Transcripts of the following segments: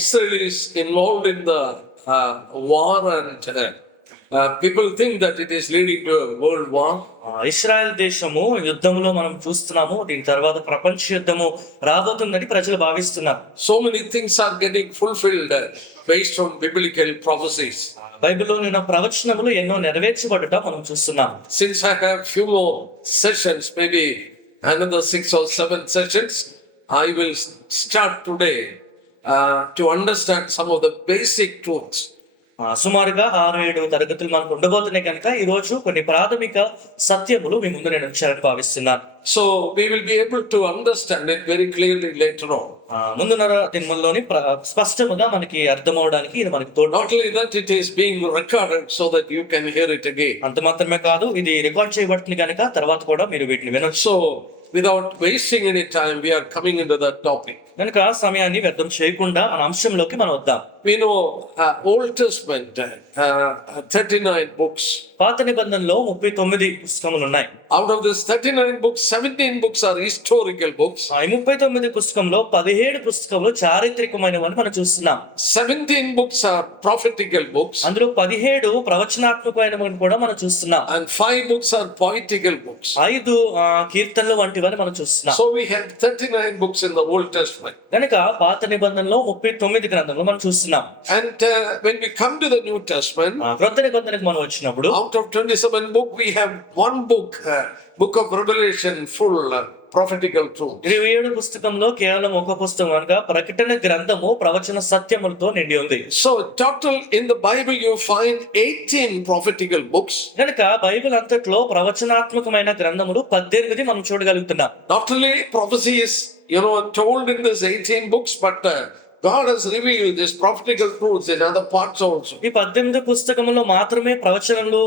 Israel is involved in the war, and people think that it is leading to a world war. ఇశ్రాయెల్ దేశము యుద్ధంలో మనం చూస్తున్నాము. దీని తర్వాత ప్రపంచ యుద్ధము రాబోతుందని ప్రజలు భావిస్తున్నారు. So many things are getting fulfilled based on biblical prophecies. బైబిల్లో ఉన్న ప్రవచనములు ఎన్నో నెరవేర్చబడుట మనం చూస్తున్నాం. Since I have few more sessions, maybe another 6 or 7 sessions, I will start today to understand some of the basic truths. సుమారుగా 6-7 తరగతులు మనకు ఉండబోతున్నాయి కనుక ఈ రోజు కొన్ని ప్రాథమిక సత్యములు మీ ముందు నేను ఉంచాలని భావిస్తున్నాను. So we will be able to understand it very clearly later on. ముందున్నర దినముల్లోని స్పష్టముగా మనకి అర్థమవడానికి ఇది మనకి తోడు. Not only that, it is being recorded so that you can hear it again. అంత మాత్రమే కాదు, ఇది రికార్డ్ చేయబడుతుంది కనుక తర్వాత కూడా మీరు వీటిని వినొచ్చు. So without wasting any time, we are coming into that topic. కనుక సమయాన్ని వ్యర్థం చేయకుండా మన అంశంలోకి మనం వద్దాం. We know Old Testament 39 books. పాత నిబంధనలో 39 పుస్తకములు ఉన్నాయి. Out of this 39 books, 17 books are historical books. ఈ 39 పుస్తకంలో 17 పుస్తకములు చారిత్రకమైనవని మనం చూస్తున్నాం. 17 books are prophetical books. అందులో 17 ప్రవచనాత్మకమైనవని కూడా మనం చూస్తున్నాం. And 5 books are poetical books. 5 కీర్తనలు వంటివని మనం చూస్తున్నాం. So we have 39 books in the Old Testament. కనుక పాత నిబంధనలో 39 గ్రంథములు మనం చూస్తున్నాం. And when we come to the New Testament, క్రొత్త నిబంధనకు మనం వచ్చినప్పుడు out of 27 books, we have one book, book of Revelation, full prophetical truth. 27 పుస్తకంలో కేవలం ఒక పుస్తకం అనగా ప్రకటన గ్రంథము ప్రవచన సత్యములతో నిండి ఉంది. So total in the Bible you find 18 prophetical books. కనుక బైబిల్ అంతట్లో ప్రవచనాత్మకమైన గ్రంథములు 18 మనం చూడగలుగుతున్నాం. Not only prophecy is told in this 18 books, but God has revealed this prophetical truths in other parts also. ఈ 18 పుస్తకములో మాత్రమే ప్రవచనలు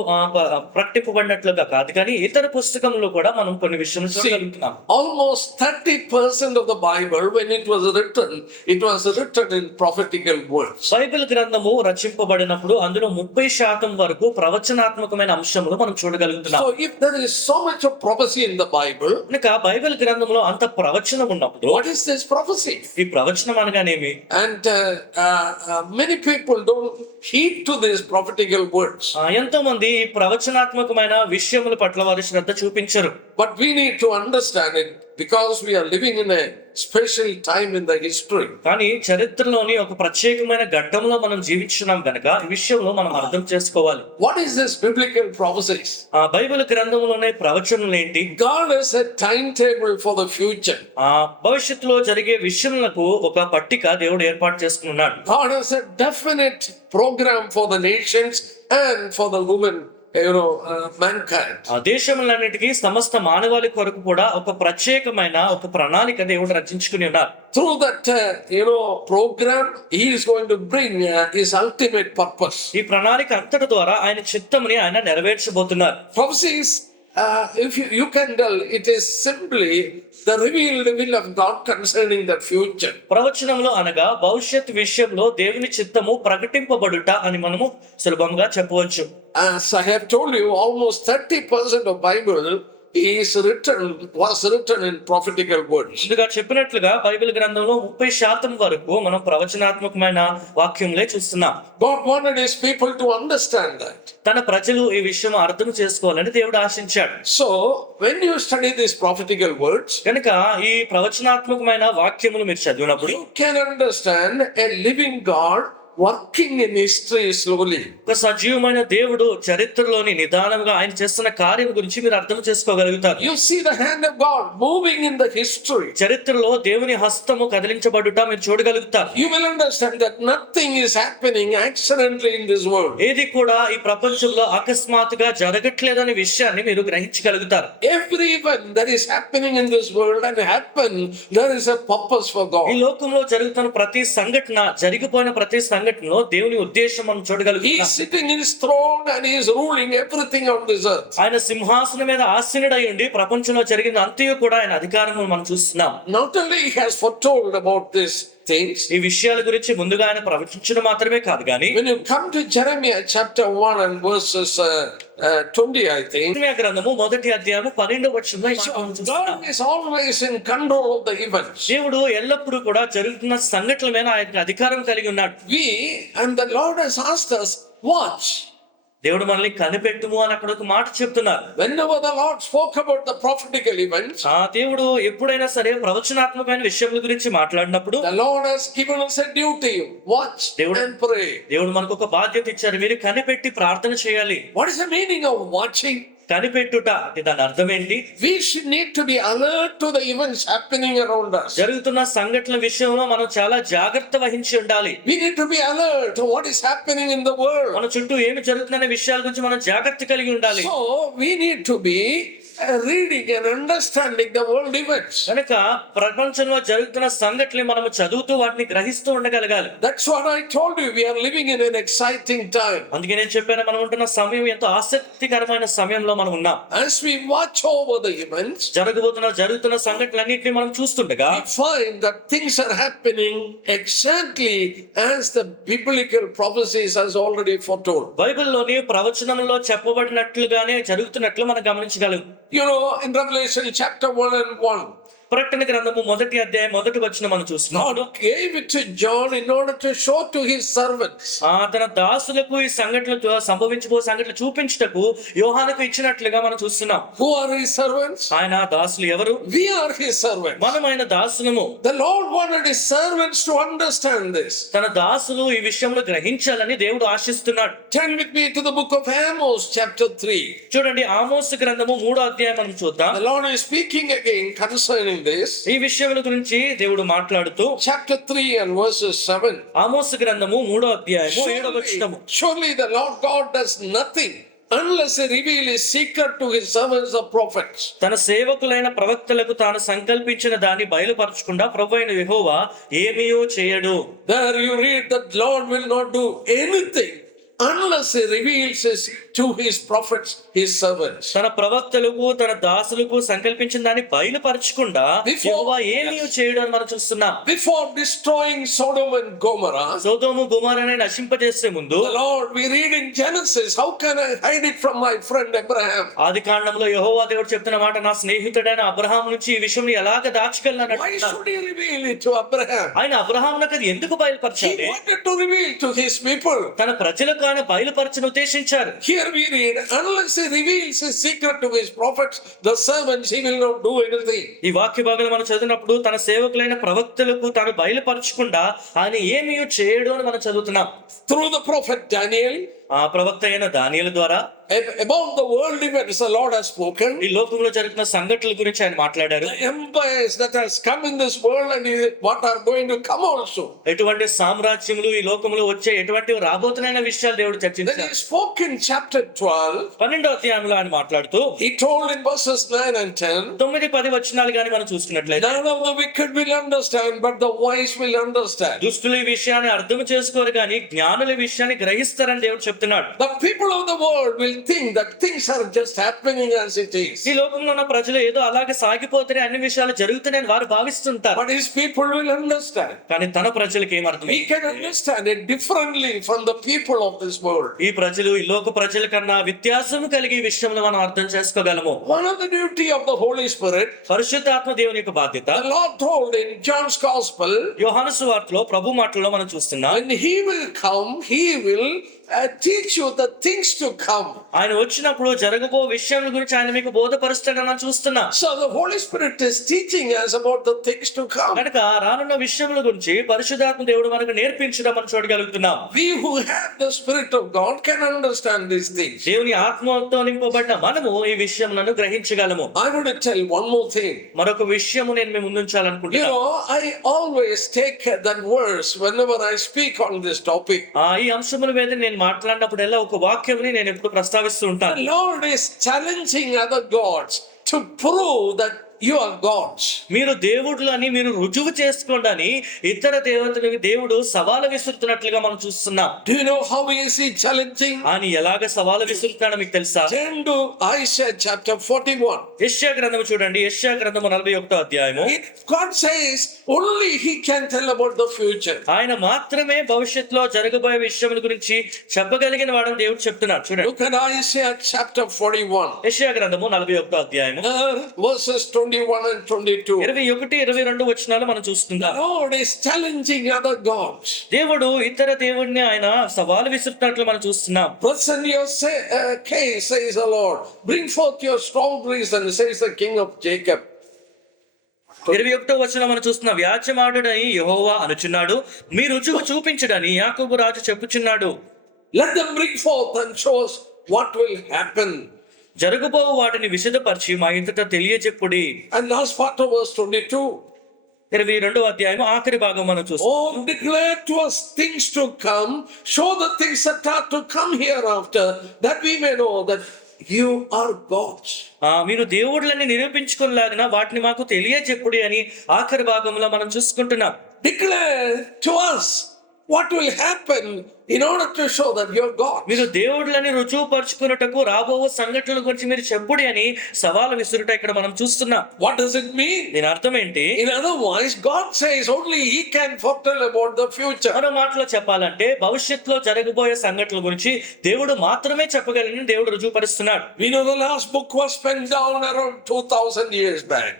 ప్రకటింపబడినట్లుగా కాదు కానీ ఇతర పుస్తకములో కూడా మనం కొన్ని విషయాలు చూడగలుగుతున్నాం. Almost 30% of the Bible, when it was written in prophetical words. Bible గ్రంథము రచింపబడినప్పుడు అందులో 30% వరకు ప్రవచనాత్మకమైన అంశములు మనం చూడగలుగుతున్నాం. So if there is so much of prophecy in the Bible, కనుక బైబిల్ గ్రంథంలో అంత ప్రవచనం ఉన్నప్పుడు what is this prophecy? ఈ ప్రవచనం అనగానేమి? And many people don't heed to these prophetical words. ఎంతో మంది ఈ ప్రవచనాత్మకమైన విషయముల పట్ల వారి శ్రద్ధ చూపించరు. But we need to understand it because we are living in a special time in the history. కానీ చరిత్రలోని ఒక ప్రత్యేకమైన ఘట్టంలో మనం జీవించున్నాం గనక ఈ విషయంలో మనం అర్థం చేసుకోవాలి. What is this biblical prophecies? Bible గ్రంథంలోనే ప్రవచనాలు ఏంటి? God has a timetable for the future. భవిష్యత్తులో జరిగే విషయములకు ఒక పట్టిక దేవుడు ఏర్పాటు చేసుకున్నాడు. God has a definite program for the nations and for the women, mankind. దేశములన్నిటికీ సమస్త మానవాళి కొరకు కూడా ఒక ప్రత్యేకమైన ఒక ప్రణాళిక దేవుడు రచించుకుని ఉన్నారు. Through that program, he is going to bring his ultimate purpose. ఈ ప్రణాళిక అంతటి ద్వారా ఆయన చిత్తముని ఆయన నెరవేర్చబోతున్నారు. Prophecies, if you can tell, it is simply the revealed will of God concerning the future. ప్రవచనంలో అనగా భవిష్యత్ విషయంలో దేవుని చిత్తము ప్రకటింపబడుట అని మనము సులభంగా చెప్పవచ్చు. As I have told you, almost 30% of Bible was written in prophetical words. ముందుగా చెప్పినట్లుగా బైబిల్ గ్రంథంలో 30% వరకు మనం ప్రవచనాత్మకమైన వాక్యంలే చూస్తున్నాం. God wanted his people to understand that. తన ప్రజలు ఈ విషయం అర్థం చేసుకోవాలని దేవుడు ఆశించాడు. So when you study these prophetical words, కనుక ఈ ప్రవచనాత్మకమైన వాక్యములు మీరు చదివినప్పుడు you can understand a living God working in history slowly. ఒక సజీవమైన దేవుడు చరిత్రలోని నిదానంగా ఆయన చేస్తున్న కార్యం గురించి మీరు అర్థం చేసుకోగలుగుతారు. You see the hand of God moving in the history. చరిత్రలో దేవుని హస్తము కదిలించబడుట మీరు చూడగలుగుతారు. You will understand that nothing is happening accidentally in this world. ఏది కూడా ఈ ప్రపంచంలో అకస్మాత్తుగా జరగట్లేదనే విషయాన్ని మీరు గ్రహించగలుగుతారు. Every event that is happening in this world and happen, there is a purpose for God. ఈ లోకంలో జరుగుతున్న ప్రతి సంఘటన, జరిగిపోయిన ప్రతి సంఘటనలో దేవుని ఉద్దేశం మనం చూడగలుగుతాం. He is sitting in his throne and he is ruling everything on this earth. ఆయన సింహాసనం మీద ఆసీనుడై ఉండి ప్రపంచంలో జరిగిన అంతయు కూడా ఆయన అధికారము మనం చూస్తున్నాం. Not only he has foretold about this things. ఈ విషయాల గురించి ముందుగా ఆయన ప్రవచించడం మాత్రమే కాదు కానీ When you come to Jeremiah chapter 1 and verses 20, I think. ఇర్మీయా గ్రంథము 1వ అధ్యాయము 12వ వచనంలో ఈ మాట మనం చూస్తున్నాం. God is always in control of the events. దేవుడు ఎల్లప్పుడూ కూడా జరుగుతున్న సంఘటనల మీద ఆయన అధికారం కలిగి ఉన్నాడు. We and the Lord has asked us, watch. దేవుడు మనల్ని కనిపెట్టుము అని అక్కడ ఒక మాట చెప్తున్నారు. Whenever the Lord spoke about the prophetical events, ఆ దేవుడు ఎప్పుడైనా సరే ప్రవచనాత్మకమైన విషయముల గురించి మాట్లాడినప్పుడు the Lord has given us a duty. Watch and pray. దేవుడు మనకు ఒక బాధ్యత ఇచ్చారు. మీరు కనిపెట్టి ప్రార్థన చేయాలి. What is the meaning of watching? కనిపెట్టుట అంటే దాని అర్థం ఏంటి? We should need to be alert to the events happening around us. జరుగుతున్న సంఘటనల విషయంలో మనం చాలా జాగ్రత్త వహించి ఉండాలి. We need to be alert to what is happening in the world. మన చుట్టూ ఏమి జరుగుతున్న విషయాల గురించి మనం జాగ్రత్త కలిగి ఉండాలి. So we need to be reading and understanding the world events. కనుక ప్రపంచంలో జరుగుతున్న సంఘటనలు మనము చదువుతూ వాటిని గ్రహిస్తూ ఉండగలగాలి. That's what I told you. We are living in an exciting time. అందుకే నేను చెప్పాను, మనం ఉంటున్న సమయం ఎంతో ఆసక్తికరమైన సమయంలో మనం ఉన్నాం. As we watch over the events, జరుగుతున్న సంఘటనలన్నింటినీ మనం చూస్తుండగా we find that things are happening exactly as the biblical prophecies has already foretold. బైబిల్లోని ప్రవచనంలో చెప్పబడినట్లుగానే జరుగుతున్నట్లు మనం గమనించగలం. You know, in Revelation chapter 1 and 1, ప్రకటన గ్రంథము 1వ అధ్యాయం 1వ వచనం మనం చూస్తున్నాం. God gave it to John in order to show to his servants. తన దాసులకు ఈ సంఘటనలు సంభవించబో సంఘటనలు చూపించుటకు యోహానుకు ఇచ్చినట్లుగా మనం చూస్తున్నాం. Who are his servants? ఆయన దాసులు ఎవరు? We are his servants. మనం ఆయన దాసులము. The Lord wanted his servants to understand this. తన దాసులు ఈ విషయంలో గ్రహించాలని దేవుడు ఆశిస్తున్నాడు. Turn with me to the book of Amos chapter 3. చూడండి, ఆమోసు గ్రంథము 3వ అధ్యాయం మనం చూద్దాం. The Lord is speaking again concerning this. ఈ విషయముల గురించి దేవుడు మాట్లాడుతూ Chapter 3 and verses 7. ఆమోసు గ్రంథము 3వ అధ్యాయము 7వ వచనము. Surely the Lord God does nothing unless he reveal his secret to his servants the prophets. తన సేవకులైన ప్రవక్తలకు తాను సంకల్పించిన దాన్ని బయలుపరచకుండా ప్రభువైన యెహోవా ఏమీయూ చేయడు. There you read that Lord will not do anything unless he reveals his to his prophets, his servants. తన ప్రవక్తలకు తన దాసులకు సంకల్పించిన దాన్ని బయలుపరచకుండా యెహోవా ఏమీయూ చేయడు అని మనం చూస్తున్నాం. Before destroying Sodom and Gomorrah, సొదొమ గొమొర్రాని నశింపజేసే ముందు the Lord, we read in Genesis, how can I hide it from my friend Abraham? ఆదికాండంలో యెహోవా దేవుడు చెప్తున్న మాట, నా స్నేహితుడైన అబ్రహాము నుంచి ఈ విషయం ఎలాగ దాచగలను? Why should he reveal it to Abraham? ఆయన అబ్రహామునకు అది ఎందుకు He బయలుపరచాలి? wanted to reveal to his people. తన ప్రజలకు ఆయన బయలుపరచను ఉద్దేశించారు. Here we read, unless he reveals his secret to his prophets, the servants, he will not do anything. ఈ వాక్య భాగాలు మనం చదివినప్పుడు తన సేవకులైన ప్రవక్తలకు తాను బయలుపరచకుండా ఆయన ఏమీ చేయడు అని మనం చదువుతున్నాం. Through the prophet Daniel, ఆ ప్రవక్త అయిన దానియేలు ద్వారా about the world events the Lord has spoken. ఈ లోకంలో జరుగుతున్న సంఘటనల గురించి ఆయన మాట్లాడారు. The empires that has come in this world and what are going to come also. ఎటువంటి సామ్రాజ్యములు ఈ లోకంలో వచ్చే ఎటువంటి రాబోతున్న విషయాలు దేవుడు Then చర్చించారు. he spoke in chapter 12. 12వ అధ్యాయంలో ఆయన మాట్లాడుతూ He told in verses 9 and 10, 9-10 వచనాలు గాని మనం చూసుకున్నట్లయితే, none of the wicked will understand, but the wise will understand. దుష్టులు ఈ విషయాన్ని అర్థం చేసుకోరు కానీ జ్ఞానుల ఈ విషయాన్ని గ్రహిస్తారని దేవుడు చెప్తున్నాడు. The people of the world will think that things are just happening as it is. ఈ లోకంలో ఉన్న ప్రజలు ఏదో అలాగే సాగిపోతే అన్ని విషయాలు జరుగుతున్నాయని వారు భావిస్తుంటారు. But his people will understand. కానీ తన ప్రజలకు ఏమర్థం? We can understand it differently from the people of this world. ఈ ప్రజలు ఈ లోక ప్రజల కన్నా వ్యత్యాసం కలిగి ఈ విషయంలో మనం అర్థం చేసుకోగలము. One of the duty of the Holy Spirit, పరిశుద్ధాత్మ దేవుని యొక్క బాధ్యత, the Lord told in John's Gospel, యోహాను సువార్తలో ప్రభు మాటల్లో మనం చూస్తున్నాం. when he will come, he will teach you the things to come. ఆయన వచ్చినప్పుడు జరగబో విషయం గురించి ఆయన మీకు బోధపరుస్తాడని మనం చూస్తున్నాం. So the Holy Spirit is teaching us about the things to come. కనుక రానున్న విషయముల గురించి పరిశుద్ధాత్మ దేవుడు మనకు నేర్పించడం మనం చూడగలుగుతున్నాం. We who have the Spirit of God can understand these things. దేవుని ఆత్మతో నింపబడిన మనము ఈ విషయములను గ్రహించగలము. I want to tell one more thing. మరొక విషయము నేను మీ ముందుంచాలనుకుంటున్నాను. I always take that verse whenever I speak on this topic. ఈ అంశముల మీద నేను మాట్లాడినప్పుడల్లా ఒక వాక్యంని నేను ఎప్పుడు ప్రస్తావిస్తూ ఉంటాను. The Lord is challenging other gods to prove that you are gods. మీరు దేవుళ్ళు అని మీరు రుజువు చేసుకోండి అని ఇతర దేవతలకు దేవుడు సవాలు విసురుతున్నట్లుగా మనం చూస్తున్నాం. Do you know how is he challenging? ఆయన ఎలాగ సవాలు విసురుతున్నాడో మీకు తెలుసా? Turn to Isaiah chapter 41. యెషయా గ్రంథము చూడండి, యెషయా గ్రంథము 41వ అధ్యాయము. God says only he can tell about the future. ఆయన మాత్రమే భవిష్యత్తులో జరగబోయే విషయముల గురించి చెప్పగలిగిన వాడని దేవుడు చెప్తున్నాడు. చూడండి, Look at Isaiah chapter 41. యెషయా గ్రంథము 41వ అధ్యాయము Verses 21 and 22. 21, 22 వచనాలు మనం చూస్తున్నాం. The Lord is challenging other gods. దేవుడు ఇతర దేవుడిని ఆయన సవాలు విసురుతున్నట్లు మనం చూస్తున్నాం. Present your case, says the Lord. Bring forth your strong reason, says the King of Jacob. 21వ వచనం మనం చూస్తున్నాం. వ్యాజ్యమాడుడని యెహోవా అనుచున్నాడు, మీ రుజువు చూపించడని యాకోబు రాజు చెప్పుచున్నాడు. Let them bring forth and show us what will happen. జరగబోవు వాటిని విశదపరిచి మా ఇంతట తెలియజెప్పుడి. And last part of verse 22. 22వ అధ్యాయం ఆఖరి భాగం మనం చూస్తాం. Oh, declare to us things to come, show the things that are to come hereafter, that we may know that you are gods. మీరు దేవుళ్ళని నిరూపించుకునేలాగిన వాటిని మాకు తెలియజెప్పుడి అని ఆఖరి భాగంలో మనం చూసుకుంటున్నాం. Declare to us what will happen in order to show that you are God. మీరు దేవుళ్ళని రుజువు పరుచుకున్నటకు రాబో సంఘటనల గురించి మీరు చెప్పుడి అని సవాలు విసురుట ఇక్కడ మనం చూస్తున్నాం. What does it mean? దీని అర్థం ఏంటి? In other words, God says only he can foretell about the future. మరో మాటలో చెప్పాలంటే భవిష్యత్తులో జరగబోయే సంఘటనల గురించి దేవుడు మాత్రమే చెప్పగలని దేవుడు రుజువు పరుస్తున్నాడు. We know the last book was penned down around 2000 years back.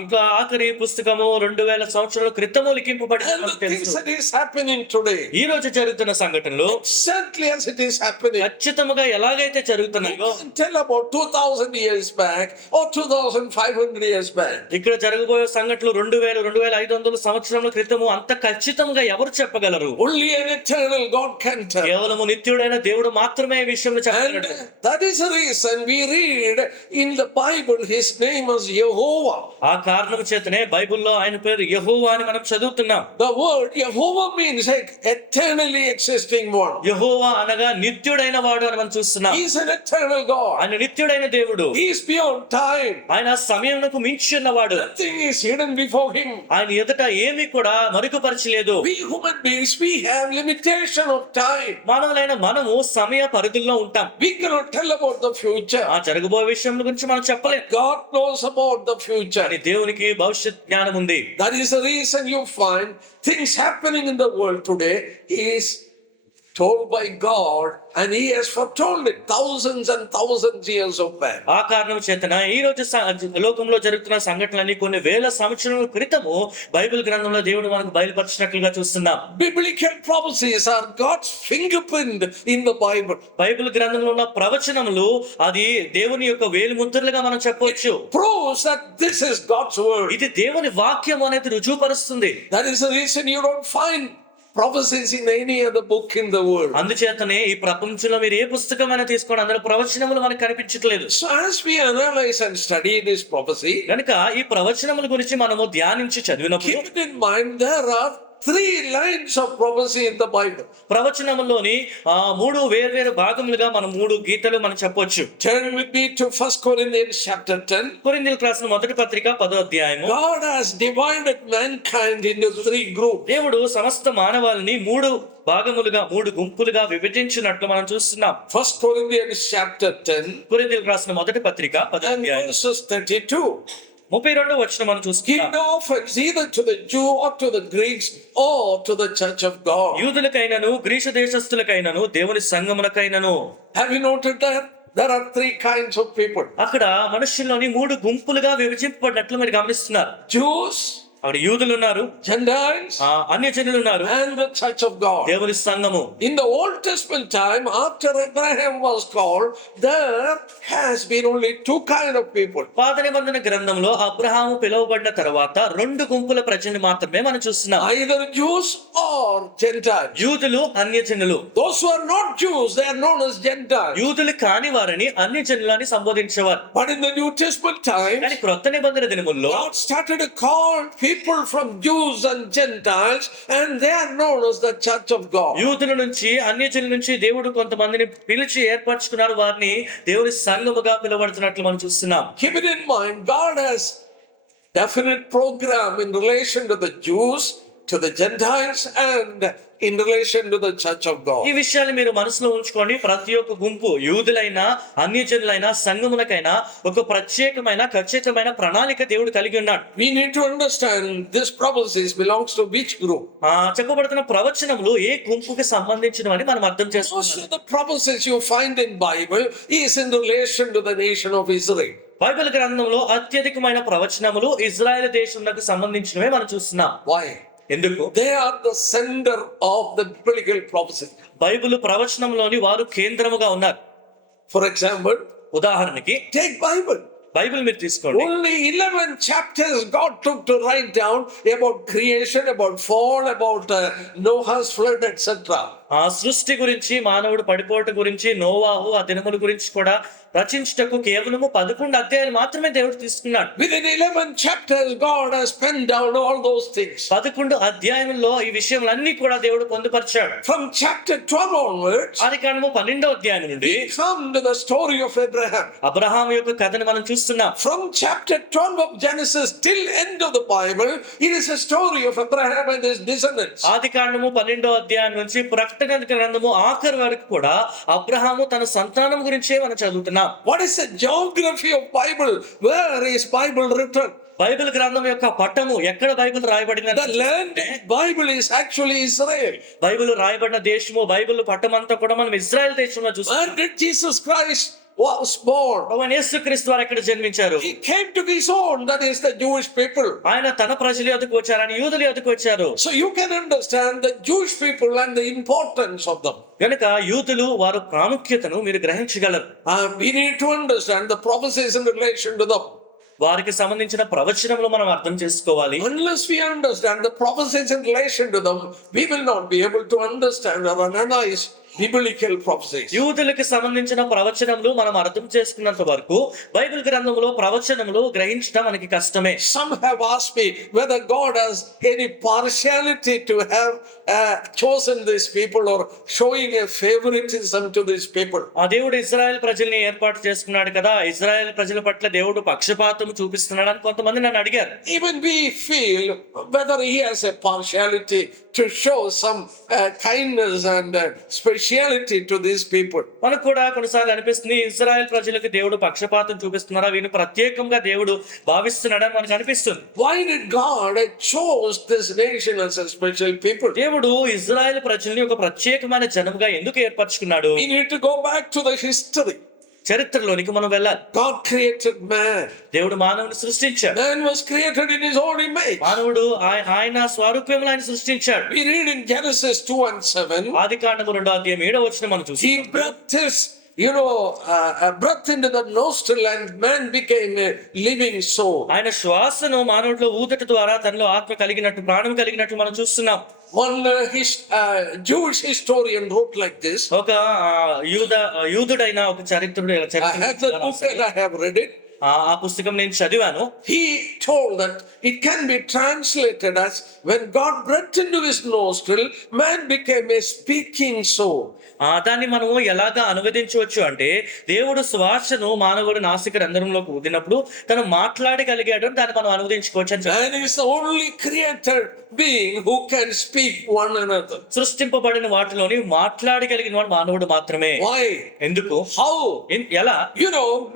ఇంకా ఆఖరి పుస్తకము 2000 సంవత్సరాల క్రితము And లిఖింపబడింది the things తెలుసు. that is happening today, ఈ రోజు జరుగుతున్న సంఘటనలు exactly as it is happening, ఖచ్చితంగా ఎలాగైతే జరుగుతున్నాయో you can tell about 2000 years back or 2500 years back. ఇక్కడ జరగబోయే సంఘటనలు 2000, 2500 సంవత్సరాల క్రితము అంత ఖచ్చితంగా ఎవరు చెప్పగలరు? Only an eternal God can tell. కేవలము నిత్యుడైన దేవుడు మాత్రమే ఈ విషయంలో And చెప్పగలడు. that is the reason we read in the Bible his name is Jehovah. ఆ కారణం చేతనే బైబిల్లో ఆయన పేరు యెహోవా అని మనం చదువుతున్నాం. The word Jehovah means like eternally existing one. యెహోవా అనగా నిత్యుడైన వాడు అని మనం చూస్తున్నాం. He is an eternal God. ఆయన నిత్యుడైన దేవుడు. He is beyond time. ఆయన సమయమునకు మించి ఉన్నవాడు. Nothing is hidden before him. ఆయన ఎదుట ఏమీ కూడా మరుగుపరచలేదు. We human beings, we have limitation of time. మానవులైన మనము సమయ పరిధుల్లో ఉంటాం. We cannot tell about the future. ఆ జరగబోయే విషయం గురించి మనం చెప్పలేం. God knows about the future. కానీ దేవునికి భవిష్యత్ జ్ఞానం ఉంది. That is the reason you find things happening in the world today is told by God, and he has foretold it thousands and thousands years of back. ఆ కారణం చేతన ఈ రోజు లోకంలో జరుగుతున్న సంఘటనలన్నీ కొన్ని వేల సంవత్సరాల క్రితము బైబిల్ గ్రంథంలో దేవుడు మనకు బయలుపరిచినట్లుగా చూస్తున్నాం. Biblical prophecies are God's fingerprint in the Bible. Bible గ్రంథంలో ఉన్న ప్రవచనములు అది దేవుని యొక్క వేలు ముద్రలుగా మనం చెప్పవచ్చు. Proves that this is God's word. ఇది దేవుని వాక్యం అనేది రుజువుపరుస్తుంది. That is the reason you don't find prophecies in any other book in the world. అందుచేతనే ఈ ప్రపంచంలో మీరు ఏ పుస్తకమైనా తీసుకోండి, అందులో ప్రవచనములు మనకు కనిపించట్లేదు. So as we analyze and study this prophecy, కనుక ఈ ప్రవచనముల గురించి మనము ధ్యానించి చదివినప్పుడు keep it in mind there are 3 lines of prophecy in the Bible. ప్రవచనములోని 3 వేర్వేరు భాగములుగా మనం 3 గీతలు మనం చెప్పొచ్చు. Turn with me to 1 Corinthians chapter 10. కొరింథీయులకు రాసిన మొదటి పత్రిక 10వ అధ్యాయము. God has divided mankind into 3 groups. దేవుడు సమస్త మానవాళిని 3 భాగములుగా 3 గుంపులుగా విభజించినట్లు మనం చూస్తున్నాం. 1 Corinthians chapter 10 కొరింథీయులకు రాసిన మొదటి పత్రిక 10వ and అధ్యాయం verses 32. 32వ వచనం మనం Give చూస్తున్నాం. no offense either to the Jew or to the Greeks or to the church of God. యూదులకైనను గ్రీసు దేశస్థులకైనను దేవుని సంఘములకైనను. Have you noted that? There are 3 kinds of people. అక్కడ మనుషుల్లోని 3 గుంపులుగా విభజింపబడినట్లు మీరు గమనిస్తున్నారు. Jews, అక్కడ యూదులు ఉన్నారు, Gentiles, అన్యజనులు ఉన్నారు, and the church of God. దేవుని సంఘము. In the Old Testament time, after Abraham was called, there has been only 2 kind of people. పాత నిబంధన గ్రంథంలో అబ్రహాము పిలువబడిన తర్వాత 2 గుంపుల ప్రజల్ని మాత్రమే మనం చూస్తున్నాం. Either Jews or Gentiles. యూదులు, అన్యజనులు. Those who are not Jews, they are known as Gentiles. యూదులు కాని వారిని అన్యజనులని సంబోధించేవారు. But in the New Testament times, కానీ క్రొత్త నిబంధన దినముల్లో God started to call people from Jews and Gentiles, and they are known as the church of God. యూదుల నుంచి అన్యజనుల నుంచి దేవుడు కొంతమందిని పిలిచి ఏర్పరచుకున్నారు, వారిని దేవుని సంఘముగా పిలువబడుతున్నట్లు మనం చూస్తున్నాం. Keep it in mind, God has definite program in relation to the Jews, to the Gentiles, and in relation to the church of God. ఈ విషయాన్ని మీరు మనసులో ఉంచుకోండి. ప్రతి ఒక్క గుంపు, యూదులైనా అన్యజనులైనా సంఘములకైనా ఒక ప్రత్యేకమైన ఖచ్చితమైన ప్రణాళిక దేవుడు కలిగి ఉన్నాడు. We need to understand this prophecies belongs to which group. చెప్పబడుతున్న ప్రవచనములు ఏ గుంపుకి సంబంధించినవని మనం అర్థం Most చేసుకోవాలి. of the prophecies you find in Bible is in relation to the nation of Israel. Bible గ్రంథంలో అత్యధికమైన ప్రవచనములు ఇజ్రాయెల్ దేశంలోకి సంబంధించినవే మనం చూస్తున్నాం. Why? ఎందుకు? They are the center of the biblical prophecy. Bible ప్రవచనంలోని వారు కేంద్రముగా ఉన్నారు. For example, ఉదాహరణకి take Bible. బైబిల్ మీరు తీసుకోండి. Only 11 chapters God took to write down about creation, about fall, about Noah's flood, etc. ఆ సృష్టి గురించి, మానవుడు పడిపోవట గురించి, నోవాహు ఆ దినముల గురించి కూడా రచించుటకు కేవలము 11 అధ్యాయాలు మాత్రమే దేవుడు తీసుకున్నాడు. Within 11 chapters, God has penned down all those things. 11 అధ్యాయంలో ఈ విషయములన్నీ కూడా దేవుడు పొందుపరిచాడు. From chapter 12 onwards, ఆదికాండము 12వ అధ్యాయం నుండి we come to the story of Abraham. Abraham యొక్క కథను మనం చూస్తున్నాం. From chapter 12 of Genesis till end of the Bible, it is a story of Abraham and his descendants. ఆదికాండము 12వ అధ్యాయం నుంచి ప్రకటన గ్రంథము ఆఖరి వరకు కూడా అబ్రహాము తన సంతానం గురించే మనం చదువుతున్నాం. What is the geography of Bible? Where is Bible written? Bible గ్రంథం యొక్క పట్టము ఎక్కడ బైబిల్ రాయబడిన The land in Bible is actually Israel. Bible రాయబడిన దేశము, బైబిల్ పట్టమంతా కూడా మనం ఇజ్రాయెల్ దేశంలో చూస్తాం. Where did Jesus Christ was born? ప్రభువైన యేసుక్రీస్తు వారు ఎక్కడ జన్మించారు? He came to his own, that is the Jewish people. ఆయన తన ప్రజల యొద్దకు వచ్చారు, ఆయన యూదుల యొద్దకు వచ్చారు. So you can understand the Jewish people and the importance of them. కనుక యూదులు వారు ప్రాముఖ్యతను మీరు గ్రహించగలరు. We need to understand the prophecies in relation to them. వారికి సంబంధించిన ప్రవచనములు మనం అర్థం చేసుకోవాలి. Unless we understand the prophecies in relation to them, we will not be able to understand or analyze biblical prophecies. యూదులకు సంబంధించిన ప్రవచనములు మనం అర్థం చేసుకున్నంత వరకు బైబిల్ గ్రంథములో ప్రవచనములు గ్రహించడం మనకి కష్టమే. Some have asked me whether God has any partiality to have chosen these people or showing a favoritism to these people. ఆ దేవుడు ఇజ్రాయెల్ ప్రజల్ని ఏర్పాటు చేసుకున్నాడు కదా, ఇజ్రాయెల్ ప్రజల పట్ల దేవుడు పక్షపాతం చూపిస్తున్నాడు అని కొంతమంది నన్ను అడిగారు. Even we feel whether he has a partiality to show some kindness and speciality to these people. మనకు కూడా కొన్నిసార్లు అనిపిస్తుంది ఇజ్రాయెల్ ప్రజలకు దేవుడు పక్షపాతం చూపిస్తున్నారా, వీళ్ళు ప్రత్యేకంగా దేవుడు భావిస్తున్నాడని మనకు అనిపిస్తుంది. Why did God chose this nation as a special people? దేవుడు ఇజ్రాయెల్ ప్రజల్ని ఒక ప్రత్యేకమైన జనముగా ఎందుకు ఏర్పరచుకున్నాడు? We need to go back to the history. చరిత్రలోనికి మనం వెళ్ళాలి. God created man. దేవుడు మానవుని సృష్టించాడు. Man was created in his own image. మానవుడు ఆయన స్వరూపంలో ఆయన సృష్టించాడు. We read in Genesis 2:7. ఆదికాండము 2వ అధ్యాయం 7వ వచనం మనం చూస్తాం. He breathed his, breath into the nostril and man became a living soul. ఆయన శ్వాసను మానవుడిలో ఊదట ద్వారా తనలో ఆత్మ కలిగినట్టు, ప్రాణం కలిగినట్టు మనం చూస్తున్నాం. One Jewish historian wrote like this. ఒక యూదుడైన ఒక చరిత్రుడు I have the book and I have read it. ఆ పుస్తకం నేను చదివాను. He told that it can be translated as when God breathed into his nostril, man became a speaking soul. దాన్ని మనము ఎలాగా అనువదించవచ్చు అంటే, దేవుడు శ్వాసను మానవుడు నాసిక రంధ్రంలోకి ఊదినప్పుడు తను మాట్లాడగలిగాడు అని దాన్ని మనం అనువదించుకోవచ్చు అని చెప్పారు. Man is the only created being who can speak one another. సృష్టింపబడిన వాటిలోని మాట్లాడగలిగిన వాడు మానవుడు మాత్రమే. Why? ఎందుకు? How? ఎలా?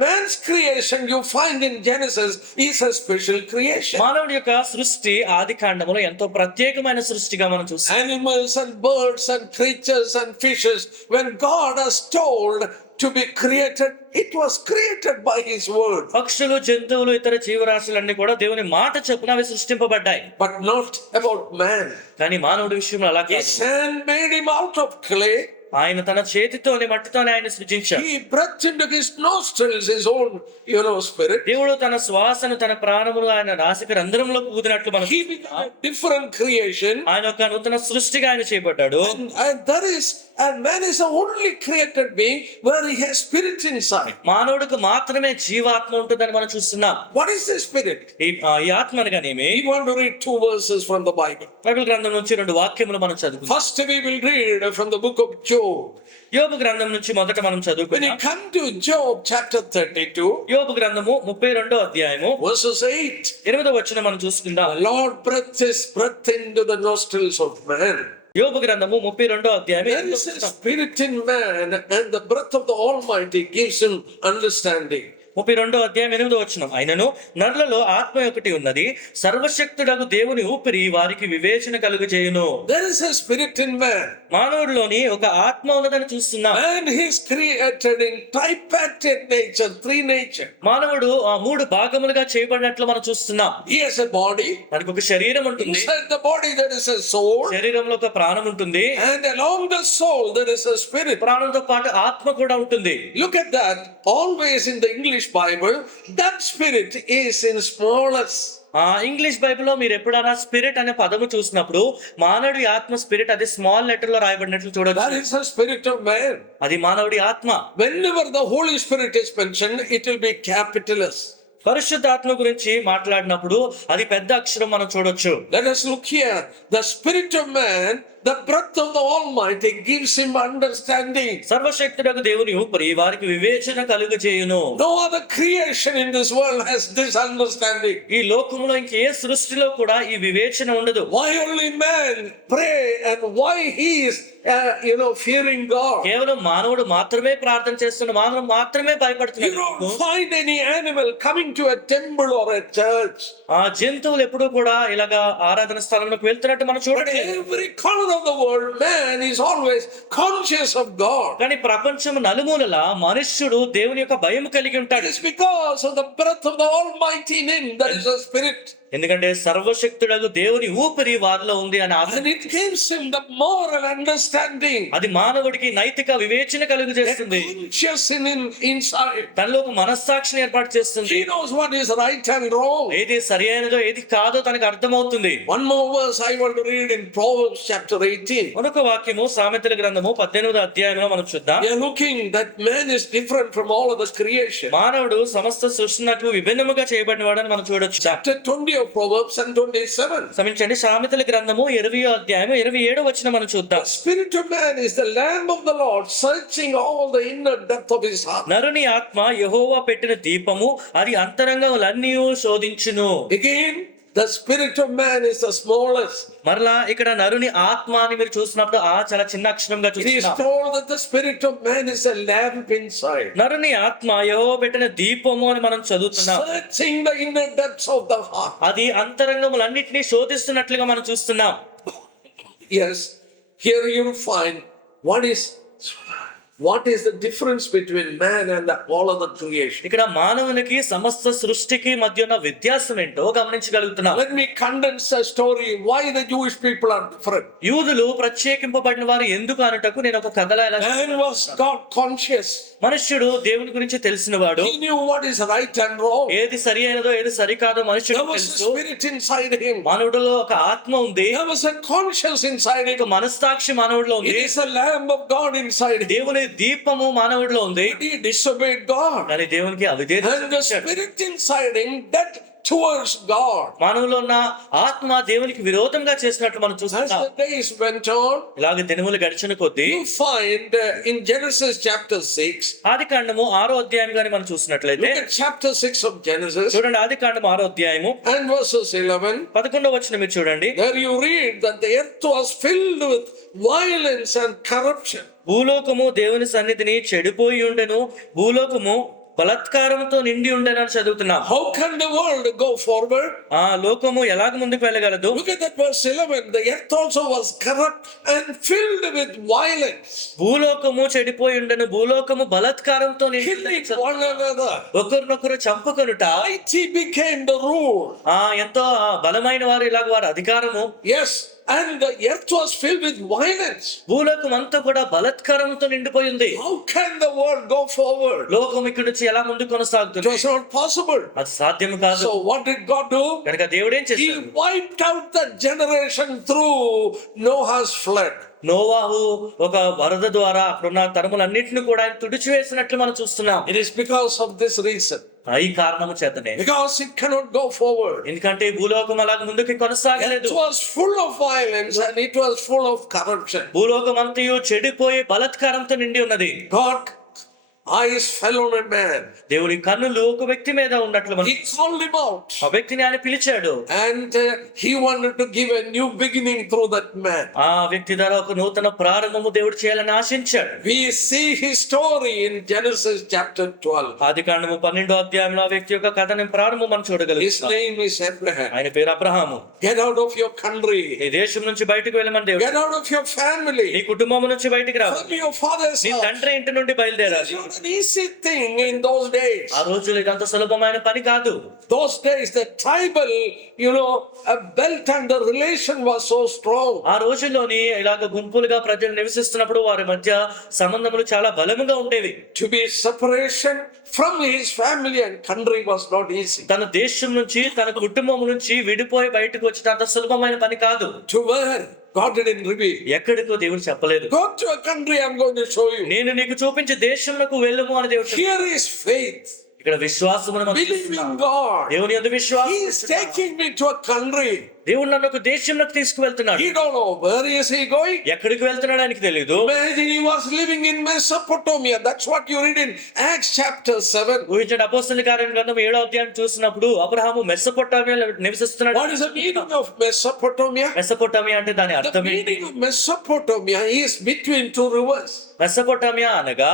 Man's creation you find in Genesis is a special creation. మానవుడి యొక్క సృష్టి ఆది కాండములో ఎంతో ప్రత్యేకమైన సృష్టిగా మనం చూస్తాం. Animals and birds and creatures and fishes, when God has told to be created, it was created by his word. పక్షులు, జంతువులు, ఇతర జీవరాశులన్నీ కూడా దేవుని మాట చొప్పున అవి సృష్టింపబడ్డాయి. But not about man. కానీ మానవుడి విషయంలో అలా కాదు. His hand made him out of clay. ఆయన తన చేతితోనే మట్టితోనే ఆయన సృజించాడు. He breathed into his nostrils his own, spirit. దేవుడు తన శ్వాసను, తన ప్రాణమును ఆయన నాసిక రంధ్రంలోకి ఊదినట్లు మనం He became a different creation. ఆయన ఒక నూతన సృష్టిగా ఆయన చేయబడ్డాడు. And man is the only created being where he has spirit inside. మానవుడికి మాత్రమే జీవాత్మ ఉంటుందని మనం చూస్తున్నాం. What is the spirit? ఈ ఆత్మ అనగానేమి? We want to read 2 verses from the Bible. Bible గ్రంథం నుంచి 2 వాక్యములు మనం చదువుకుందాం. First we will read from the book of Job. Job. యోబు గ్రంథం నుంచి మొదట మనం When చదువుకుందాం. you come to Job chapter 32, యోబు గ్రంథము 32వ అధ్యాయము verses 8, 8వ వచనం మనం చూసుకుందాం. the Lord breathed his breath into the nostrils of man. యోబు గ్రంథము 32వ అధ్యాయం There is a spirit in man, and the breath of the Almighty gives him understanding. 32వ అధ్యాయం 8వ వచనం. అయినను నరులలో ఆత్మ ఒకటి ఉన్నది, సర్వశక్తుడగు దేవుని ఊపిరి వారికి వివేచన కలుగజేయును. There is a spirit in man. మానవుడిలోని ఒక ఆత్మ ఉన్నదని చూస్తున్నాం. Man is created in tripartite nature, three nature. మానవుడు ఆ 3 భాగములుగా చేయబడినట్లు మనం చూస్తున్నాం. He has a body. మనకు ఒక శరీరం ఉంటుంది, Inside the body there is a soul. శరీరంలో ఒక ప్రాణం ఉంటుంది, And along the soul there is a spirit. ప్రాణంతో పాటు ఆత్మ కూడా ఉంటుంది. Look at that. Always in the English Bible, that spirit is in smallest. English బైబిల్లో మీరు ఎప్పుడైనా స్పిరిట్ అనే పదము చూసినప్పుడు మానవుడి ఆత్మ స్పిరిట్ అది స్మాల్ లెటర్ లో రాయబడినట్లు That చూడొచ్చు. is the spirit of man. అది మానవుడి ఆత్మ. Whenever the Holy Spirit is mentioned, it will be capital S. పరిశుద్ధాత్మ గురించి మాట్లాడినప్పుడు అది పెద్ద అక్షరం మనం చూడొచ్చు. Let us look here. The spirit of man, the breath of the Almighty gives him understanding. సర్వశక్తుడకు దేవుని ఊపిరి వారికి వివేచన కలుగజేయును. No other creation in this world has this understanding. ఈ లోకములో ఇంకే సృష్టిలో కూడా ఈ వివేచన ఉండదు. Why only man pray and why he is fearing God? కేవలం మానవుడు మాత్రమే ప్రార్థన చేస్తున్న, మానవుడు మాత్రమే You భయపడుతున్నాడు. don't find any animal coming to a temple or a church. ఆ జంతువులు ఎప్పుడూ కూడా ఇలాగా ఆరాధన స్థలంలోకి వెళ్తున్నట్టు మనం But చూడలేదు. every corner of the world, man is always conscious of God. కానీ ప్రపంచం నలుమూలలా మనుష్యుడు దేవుని యొక్క భయం కలిగి It ఉంటాడు. is because of the breath of the Almighty in him, that is the spirit. ఎందుకంటే సర్వశక్తుడగు దేవుని ఊపిరి వారిలో ఉంది అని ఆశ. And it gives him the moral understanding. అది మానవుడికి నైతిక వివేచన కలుగు చేస్తుంది. Conscious in him inside. తనలో ఒక మనస్సాక్షిని ఏర్పాటు చేస్తుంది. He knows what is right and wrong. ఏది సరి అయినదో ఏది కాదో తనకు అర్థమవుతుంది. One more verse I want to read in Proverbs chapter 18. మరొక వాక్యము సామెతల గ్రంథము 18వ అధ్యాయంలో మనం చూద్దాం. We are looking that man is different from all of the creation. మానవుడు సమస్త సృష్టినకు విభిన్నముగా చేయబడిన వాడని మనం చూడొచ్చు. Chapter 20 of Proverbs and 27. క్షమించండి, సామెతల గ్రంథము 20వ అధ్యాయం 27వ వచనం మనం చూద్దాం. The spirit of man is the lamp of the Lord, searching all the inner depth of his heart. నరుని ఆత్మ యెహోవా పెట్టిన దీపము, అది అంతరంగములన్నీ శోధించును. Again, the spirit of man is the smallest. మరలా ఇక్కడ నరుని ఆత్మ అని మీరు చూసినప్పుడు చాలా చిన్న అక్షరంగా It is చూస్తున్నాం. told that the spirit of man is a lamp inside, నరుని ఆత్మ యెహోవా పెట్టిన దీపము అని మనం చదువుతున్నాం. searching the inner depths of the heart. అది అంతరంగములన్నిటినీ శోధిస్తున్నట్లుగా మనం చూస్తున్నాం. Yes, here you find what is the difference between man and all other creation. ఇక్కడ మానవునికి సమస్త సృష్టికి మధ్య ఉన్న వ్యత్యాసం ఏంటో గమనించగలుగుతున్నాం. Let me condense the story why the Jewish people are different. యూదులు ప్రత్యేకింపబడిన వారు ఎందుకు అనుటకు నేను ఒక కథలా ఇలా Man was God conscious. మనుష్యుడు దేవుని గురించి తెలిసినవాడు. He knew what is right and wrong. ఏది సరి అయినదో ఏది సరికాదో మనుష్యుడు There was a తెలుసు. spirit inside him. మానవుడిలో ఒక ఆత్మ ఉంది, There was a conscience inside ఒక him. మనస్సాక్షి మానవుడిలో It ఉంది, is a lamb of God inside him. దేవుని దీపము మానవుడిలో ఉంది. But he disobeyed God. కానీ దేవునికి అవిధేయత And the చూపించాడు. spirit inside him that towards God. మానవులో ఉన్న ఆత్మ దేవునికి విరోధంగా చేసినట్లు మనం As చూస్తున్నాం. the days went on, ఇలాగ దినములు గడిచిన కొద్దీ you find in Genesis chapter 6, ఆది కాండము 6వ అధ్యాయం గాని మనం చూసినట్లయితే, look at chapter 6 of Genesis చూడండి ఆది కాండము 6వ అధ్యాయము and verses 11. 11వ వచనం మీరు చూడండి. There you read that the earth was filled with violence and corruption. భూలోకము దేవుని సన్నిధిని చెడిపోయి ఉండెను, భూలోకము బలాత్కారంతో నిండి ఉండెను అని చదువుతున్నాం. How can the world go forward? ఆ లోకము ఎలాగ ముందుకు వెళ్ళగలదు? Look at that verse 11. The earth also was corrupt and filled with violence, భూలోకము చెడిపోయి ఉండెను, భూలోకము బలాత్కారంతో నిండి killing ఉండెను. one another. ఒకరినొకరు చంపుకొనుట. Mighty became the rule. ఎంతో బలమైన వారు ఇలాగ వారి అధికారము. Yes, and the earth was filled with violence. భూలోకం అంతా కూడా బలాత్కారంతో నిండిపోయింది. How can the world go forward? లోకం ఇక్కడ నుంచి ఎలా ముందుకు It కొనసాగుతుంది? was not possible. అది సాధ్యం కాదు. So what did God do? కనుక దేవుడు ఏం He చేశాడు? wiped out that generation through Noah's flood. నోవాహు ఒక వరద ద్వారా అక్కడున్న తరములన్నింటిని కూడా ఆయన తుడిచివేసినట్లు మనం చూస్తున్నాం. It is because of this reason. ఈ కారణము చేతనే, because it cannot go forward. ఎందుకంటే ఈ భూలోకం అలాగ ముందుకి కొనసాగలేదు. It was full of violence and it was full of corruption. భూలోకం అంతయు చెడిపోయి బలత్కారంతో నిండి ఉన్నది. God eyes fell on a man. దేవుడి కన్నులు ఒక వ్యక్తి మీద ఉన్నట్లు మనం He called him out. ఆ వ్యక్తిని ఆయన పిలిచాడు. And he wanted to give a new beginning through that man. ఆ వ్యక్తి ద్వారా ఒక నూతన ప్రారంభము దేవుడు చేయాలని ఆశించాడు. We see his story in Genesis chapter 12. ఆదికాండము 12వ అధ్యాయంలో ఆ వ్యక్తి యొక్క కథని ప్రారంభం మనం His చూడగలుగుతాం. name is Abraham. ఆయన పేరు Abraham. Get out of your country. ఈ దేశం నుంచి బయటకు వెళ్ళమని దేవుడు, Get out of your family. నీ కుటుంబం నుంచి బయటికి రావు, From your father's నీ house. తండ్రి ఇంటి నుండి బయలుదేరాలి. It's not an easy thing in those days. ఆ రోజులు ఇదంత సులభమైన పని కాదు. Those days, the tribal, a belt and the relation was so strong. ఆ రోజుల్లోని ఇలాగ గుంపులుగా ప్రజలు నివసిస్తున్నప్పుడు వారి మధ్య సంబంధములు చాలా బలముగా ఉండేవి. To be separation from his family and country was not easy. తన దేశం నుంచి తన కుటుంబం నుంచి విడిపోయి బయటకు వచ్చిన అంత సులభమైన పని కాదు. To where? God didn't reveal. ఎక్కడికో దేవుడు చెప్పలేదు. Go to a country I'm going to show you. నేను నీకు చూపించే దేశంలోకి వెళ్ళము అని దేవుడు చెప్పాడు. Here is faith. ఇక్కడ విశ్వాసమును మనం Believe in చూస్తున్నాం. God. దేవుని యందు విశ్వాసం He is ఉంచుతున్నాం. taking me to a country. దేవుడు నన్ను ఒక దేశంలోకి తీసుకువెళ్తున్నాడు. He don't know where is he going. ఎక్కడికి వెళ్తున్నాడు ఆయనకి తెలియదు. Imagine he was living in Mesopotamia. That's what you read in Acts chapter 7. ఊహించండి, అపోస్తలుల కార్యం గ్రంథం 7వ అధ్యాయం చూసినప్పుడు Abraham మెసొపొటామియాలో నివసిస్తున్నాడు. What is the meaning of Mesopotamia? మెసొపొటామియా అంటే దాని The అర్థం ఏంటి? meaning of Mesopotamia is between two rivers. మెసొపొటామియా అనగా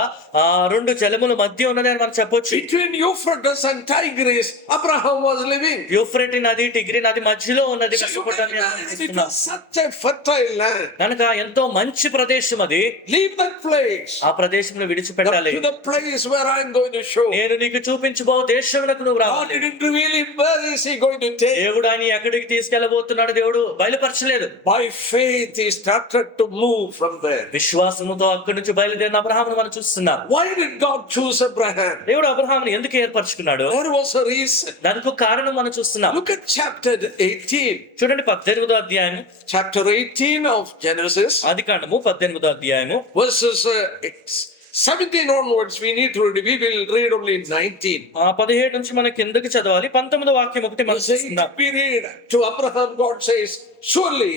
రెండు జలముల మధ్య ఉన్నది అని మనం చెప్పొచ్చు. Between Euphrates and Tigris, Abraham was living. యూఫ్రటీ నది, టిగ్రీ నది మధ్యలో ఉన్నది So you can మెసొపొటామియా. imagine it was such a fertile land. కనుక ఎంతో మంచి ప్రదేశం అది. Leave that place. ఆ ప్రదేశంలో విడిచిపెట్టాలి. To the place where I'm going to show. నేను నీకు చూపించబో దేశంలోకి నువ్వు God రావాలి. didn't reveal him. Where is he going to take? దేవుడు ఆయన ఎక్కడికి తీసుకెళ్లబోతున్నాడు దేవుడు బయలుపరచలేదు. By faith, he started to move from there. విశ్వాసముతో అక్కడి నుంచి బయలుదేరిన అబ్రహామును మనం చూస్తున్నాం. Why did God choose Abraham? దేవుడు అబ్రహామును ఎందుకు ఏర్పరచుకున్నాడు? There was a reason. దానికి ఒక కారణం మనం చూస్తున్నాం. Look at chapter 18. చూడండి 18వ అధ్యాయం, Chapter 18 of Genesis, ఆదికాండము 18వ అధ్యాయము verses 17 onwards. We need to read. We will read only 19. 17 నుంచి మనం కిందకి చదవాలి. 19వ వాక్యం ఒకటి మనం Verse 8, చూస్తున్నాం. we read, to Abraham God says, surely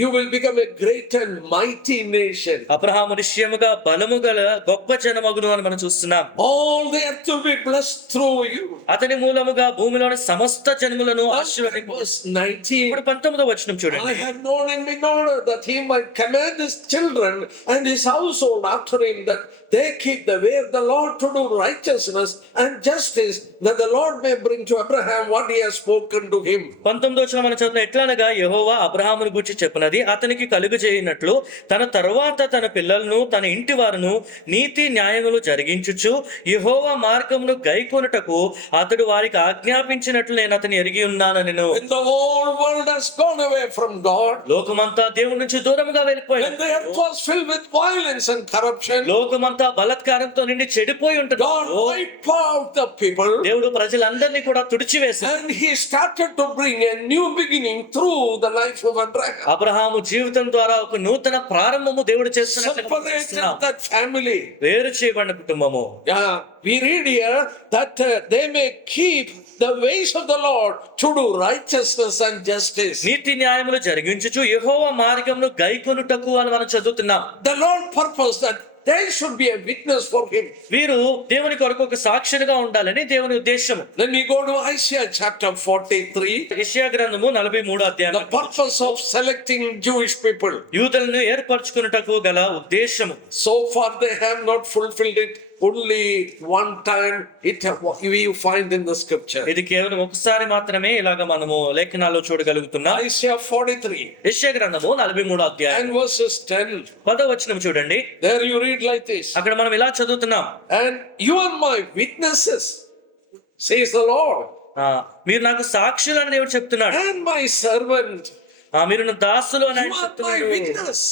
you will become a great and mighty nation. Abraham నిశ్చయముగా బలము గల గొప్ప జనమగును అని మనం చూస్తున్నాం. All the earth will be blessed through you. అతని మూలముగా భూమిలోని సమస్త జనములను ఆశీర్వదింపు. Verse 19. ఇప్పుడు 19వ వచనం I చూడండి. have known him in order that he might command his children and his household after him, that they keep the way of the Lord to do righteousness and justice, that the Lord may bring to Abraham what he has spoken to him. 19వ వచనం మనం చదువుతున్న ఎట్లనగా యెహోవా అబ్రహామును గూర్చి చెప్పినది అతనికి కలుగు చేయనట్లు తన తరువాత తన పిల్లలను తన ఇంటి వారును నీతి న్యాయములు జరిగించుచు యెహోవా మార్గమును గైకొనుటకు అతడు వారికి ఆజ్ఞాపించినట్లు నేను అతని ఎరిగి ఉన్నానెను. When the whole world has gone away from God, లోకమంతా దేవుని నుంచి దూరముగా when వెళ్ళిపోయింది. the earth was filled with violence and corruption, లోకమంతా బలత్కారంతో నిండి చెడిపోయి ఉంటుంది. God wiped out the people దేవుడు ప్రజలందరినీ కూడా తుడిచివేశాడు. and he started to bring a new beginning through the life of Abraham. Abraham జీవితం ద్వారా ఒక నూతన ప్రారంభము దేవుడు చేస్తున్నట్లు Separated that family. వేరు చేయబడిన కుటుంబము. Yeah, we read here that they may keep the ways of the Lord to do righteousness and justice. నీతి న్యాయములు జరిగించుచు యెహోవా మార్గమును గైకొనుటకు అని మనం చదువుతున్నాం. The Lord purposed that they should be a witness for him. వీరు దేవుని కొరకు ఒక సాక్షిగా ఉండాలని దేవుని ఉద్దేశము. Then we go to Isaiah chapter 43. యెషయా గ్రంథము 43వ అధ్యాయం. The purpose of selecting Jewish people. యూదులను ఏర్పరచుకున్నటకు గల ఉద్దేశము. So far they have not fulfilled it. Only one time we find in the scripture. ఇది కేవలం ఒకసారి మాత్రమే ఇలాగ మనము లేఖనాల్లో చూడగలుగుతున్నాం. Isaiah 43 యెషయా గ్రంథము 43వ అధ్యాయం and verses 10. 10వ వచనం చూడండి. There you read like this. అక్కడ మనం ఇలా చదువుతున్నాం. And you are my witnesses, says the Lord, మీరు నాకు సాక్షులు అని దేవుడు చెప్తున్నాడు. and my servant. మీరు నా దాసులు అని ఆయన You are my చెప్తున్నాడు. witness.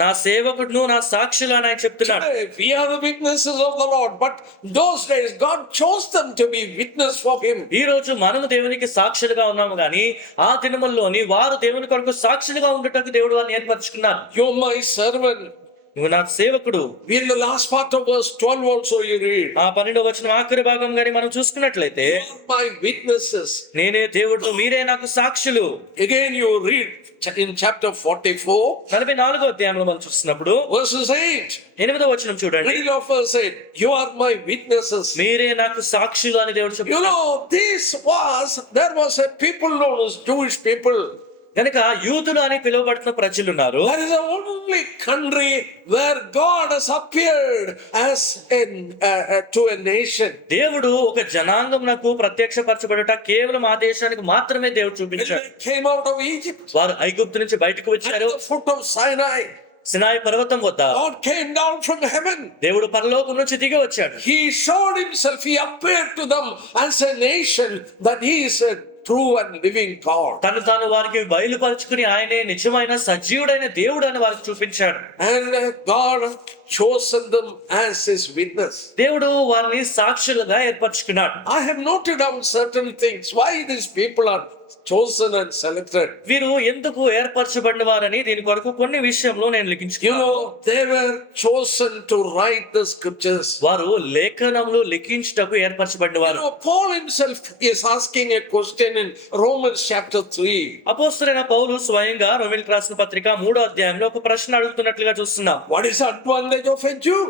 నా సేవకుడును నా సాక్షులు అని ఆయన చెప్తున్నాడు. Today, we are the witnesses of the Lord, but those days God chose them to be witness for him. ఈ రోజు మనము దేవునికి సాక్షులుగా ఉన్నాము గాని ఆ దినముల్లోని వారు దేవుని కొరకు సాక్షులుగా ఉండటకు దేవుడు వారిని ఏర్పరచుకున్నారు. You're my servant. నువ్వు నాకు సేవకుడు. In the last part of verse 12 also you read, ఆ 12వ వచనం ఆఖరి భాగం గాని మనం చూసుకున్నట్లయితే, "You are my witnesses." నేనే దేవుడు, మీరే నాకు సాక్షులు. Again you read in chapter 44, 44వ అధ్యాయంలో మనం చూస్తున్నప్పుడు verses 8. 8వ వచనం చూడండి. Read of verse 8. "You are my witnesses." మీరే నాకు సాక్షులు అని దేవుడు You చెప్తున్నాడు. know, there was a people known as Jewish people. కనుక యూదులు అని పిలువబడుతున్న ప్రజలు ఉన్నారు. That is the only country where God has appeared as to a nation. దేవుడు ఒక జనాంగమునకు ప్రత్యక్షపరచబడుట కేవలం ఆ దేశానికి మాత్రమే దేవుడు When చూపించాడు. they came out of Egypt, వారు ఐగుప్తు నుంచి బయటకు at వచ్చారు. the foot of Sinai, Sinai పర్వతం వద్ద God came down from heaven. దేవుడు పరలోకం నుంచి దిగి వచ్చాడు. He showed himself, he appeared to them as a nation, that he is a true and living God. తను తాను వారికి బయలుపరుచుకుని ఆయనే నిజమైన సజీవుడైన దేవుడు అని వారికి చూపించాడు. And God chosen them as his witness. దేవుడు వారిని సాక్షులుగా ఏర్పరచుకున్నాడు. I have noted down certain things, why these people are chosen and selected. వీరు ఎందుకు ఏర్పరచబడిన వారని దీని కొరకు కొన్ని విషయంలో నేను You లిఖించుకున్నాను. know, they were chosen to write the scriptures. వారు లేఖనములు లిఖించుటకు ఏర్పరచబడిన You వారు. know, Paul himself is asking a question in Romans chapter 3. అపోస్తలుడైన పౌలు స్వయంగా రోమీయులకు రాసిన పత్రిక 3వ అధ్యాయంలో ఒక ప్రశ్న అడుగుతున్నట్లుగా చూస్తున్నాం. What is the advantage of a Jew?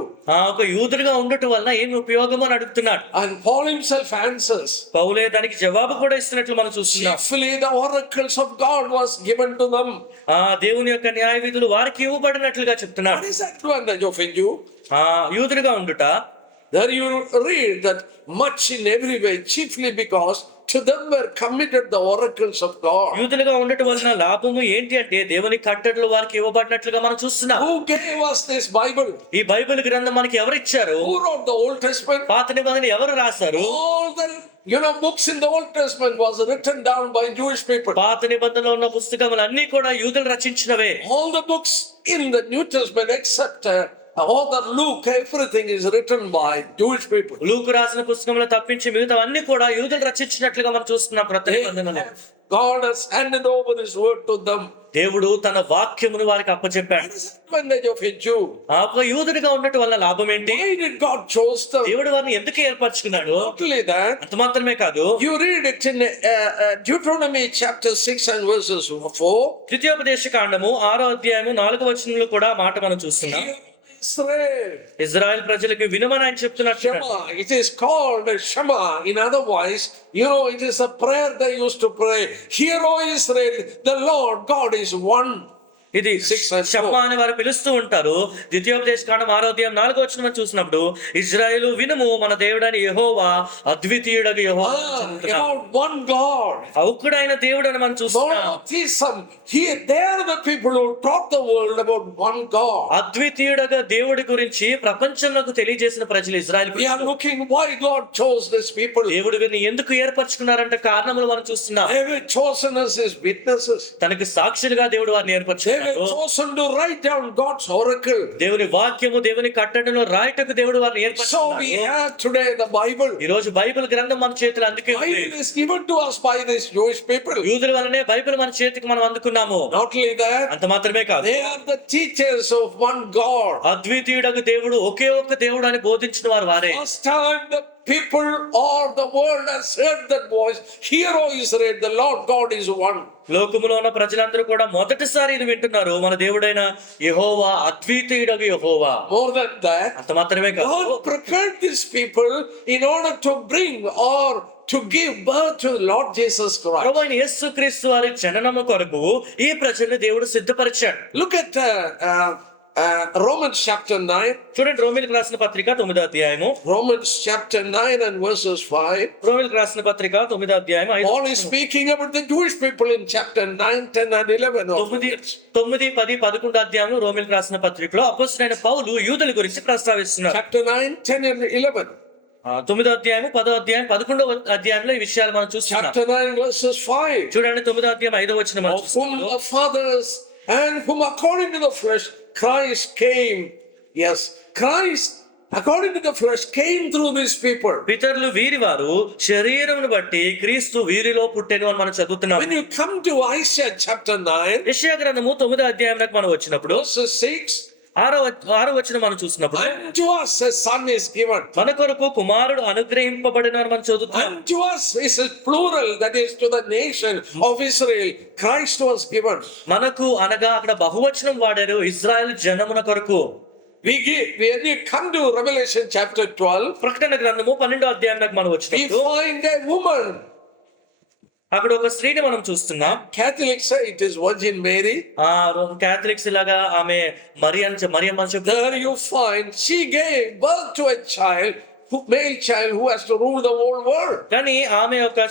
ఒక యూదుడిగా ఉండటం వలన ఏమి ఉపయోగం అని అడుగుతున్నాడు. And Paul himself answers, పౌలే దానికి జవాబు కూడా ఇస్తున్నట్లు మనం చూస్తున్నాం. chiefly the oracles of God was given to them. దేవుని యొక్క న్యాయ విధులు వారికి ఇవ్వబడినట్లుగా చెప్తున్నాడు. What is the advantage of a Jew? యూదుడిగా ఉండుట, There you read that much in every way, chiefly because to them were committed the oracles of God. యూదులుగా ఉండటం వలన లాభము ఏంటి అంటే దేవుని కట్టడలు వారికి ఇవ్వబడినట్లుగా మనం చూస్తున్నాం. Who gave us this Bible? ఈ బైబిల్ గ్రంథం మనకి ఎవరు ఇచ్చారు? Who wrote the Old Testament? పాత నిబంధన ఎవరు రాశారు? All the books in the Old Testament was written down by Jewish people. పాత నిబంధనలో ఉన్న పుస్తకములు అన్ని కూడా యూదులు రచించినవే. All the books in the New Testament except author Luke, everything is written by Jewish people. లూకు రాసిన పుస్తకంలో తప్పించి మిగతా అన్ని కూడా యూదులు రచించినట్లుగా మనం చూస్తున్నాం. కొత్త నిబంధనలో God has handed over his word to them. దేవుడు తన వాక్యమును వారికి అప్పచెప్పాడు. What is the advantage of a Jew? ఒక యూదుడిగా ఉండటం వల్ల లాభం ఏంటి? Why did God choose them? దేవుడు వారిని ఎందుకు ఏర్పరచుకున్నాడు? Not only that, అంత మాత్రమే కాదు, you read it in Deuteronomy chapter 6 and verses 4. ద్వితీయోపదేశ కాండము 6వ అధ్యాయము 4వ వచనంలో కూడా మాట మనం చూస్తున్నాం. Hear, Israel. ఇజ్రాయెల్ ప్రజలకు వినమని ఆయన చెప్తున్నట్టు. Shema. It is called Shema. In other words, it is a prayer they used to pray. Hear, O Israel, the Lord God is one. ఇది షమ్మా అని వారు పిలుస్తూ ఉంటారు. ద్వితీయోపదేశ కాండం 6వ అధ్యాయం 4వ వచనం చూసినప్పుడు, ఇజ్రాయేలు వినుము, మన దేవుడైన యెహోవా అద్వితీయుడగు యెహోవా. About one God. ఒక్కడైన దేవుడు అని మనం చూస్తున్నాం. Monotheism. They are the people who taught the world about one God. అద్వితీయుడగా దేవుడి గురించి ప్రపంచంలోకి తెలియజేసిన ప్రజలు Israel. We are looking why God chose these people. దేవుడు వీరిని ఎందుకు ఏర్పరచుకున్నారంటే కారణములు మనం చూస్తున్నాం. They were chosen as his witnesses. తనకి సాక్షులుగా దేవుడు వారిని ఏర్పరచుకున్నాడు. They were chosen to write down God's oracle. దేవుని వాక్యము, దేవుని కట్టడను రాయటకు దేవుడు వారిని So ఏర్పరచుకున్నాడు. we have today the Bible. ఈ రోజు బైబిల్ గ్రంథం మన చేతిలో అందుకే ఉంది. Bible is given to us by these Jewish people. యూదుల వల్లనే బైబిల్ మన చేతికి మనం అందుకున్నాము. Not only that, అంత మాత్రమే కాదు, they are the teachers of one God. అద్వితీయుడకు దేవుడు, ఒకే ఒక్క దేవుడు అని బోధించిన వారు వారే. First time the people or the world has heard that voice, Hear, O Israel, the Lord God is one. లోకములో ఉన్న ప్రజలందరూ కూడా మొదటిసారి ఇది వింటున్నారు, మన దేవుడైన యెహోవా అద్వితీయుడగు యెహోవా. More than that, అంత మాత్రమే కాదు, God prepared these people in order to bring or to give birth to Lord Jesus Christ. ప్రభువైన యేసుక్రీస్తు వారి జననము కొరకు ఈ ప్రజల్ని దేవుడు సిద్ధపరిచాడు. Look at Romans chapter 9. చూడండి, రోమీయులకు రాసిన పత్రిక 9వ అధ్యాయము. Romans chapter 9 and verses 5. రోమీయులకు రాసిన పత్రిక 9వ అధ్యాయం 5వ Paul is speaking about the Jewish people in chapter 9, 10 and 11. 9, 10, 11 అధ్యాయంలో రోమీయులకు రాసిన పత్రికలో అపోస్తలుడైన పౌలు యూదుల గురించి ప్రస్తావిస్తున్నారు. Chapter 9, 10 and 11. 9వ అధ్యాయం, 10వ అధ్యాయం, 11వ అధ్యాయంలో ఈ విషయాలు మనం చూస్తున్నాం. Chapter 9 verses 5. చూడండి, 9వ అధ్యాయం 5వ వచనం మనం Of whom చూస్తున్నాం. the fathers and whom according to the flesh Christ came. Yes, Christ according to the flesh came through these people. పితరులు వీరి వారు, శరీరమును బట్టి క్రీస్తు వీరిలో పుట్టెను అని మనం చదువుతున్నాం. When you come to Isaiah chapter 9 యెషయా గ్రంథము 9వ అధ్యాయంలోకి మనం వచ్చినప్పుడు verses 6, ఆరో వచనం మనం చూసినప్పుడు Unto us a son is given. మన కొరకు కుమారుడు అనుగ్రహింపబడిన మనం చదువుతున్నాం. Unto us is a plural, that is to the nation of Israel. Christ was given. మనకు అనగా అక్కడ బహువచనం వాడారు, ఇజ్రాయెల్ జనమున కొరకు. When you come to Revelation chapter 12, ప్రకటన గ్రంథము 12వ అధ్యాయానికి మనం we వచ్చినప్పుడు find a woman. అక్కడ ఒక స్త్రీని మనం చూస్తున్నాం. Catholics say it is Virgin Mary. Catholics లాగా ఆమె మరియం అని చెప్తారు. There you find she gave birth to a child, male child who has to rule the whole world. కానీ ఆమె ఒక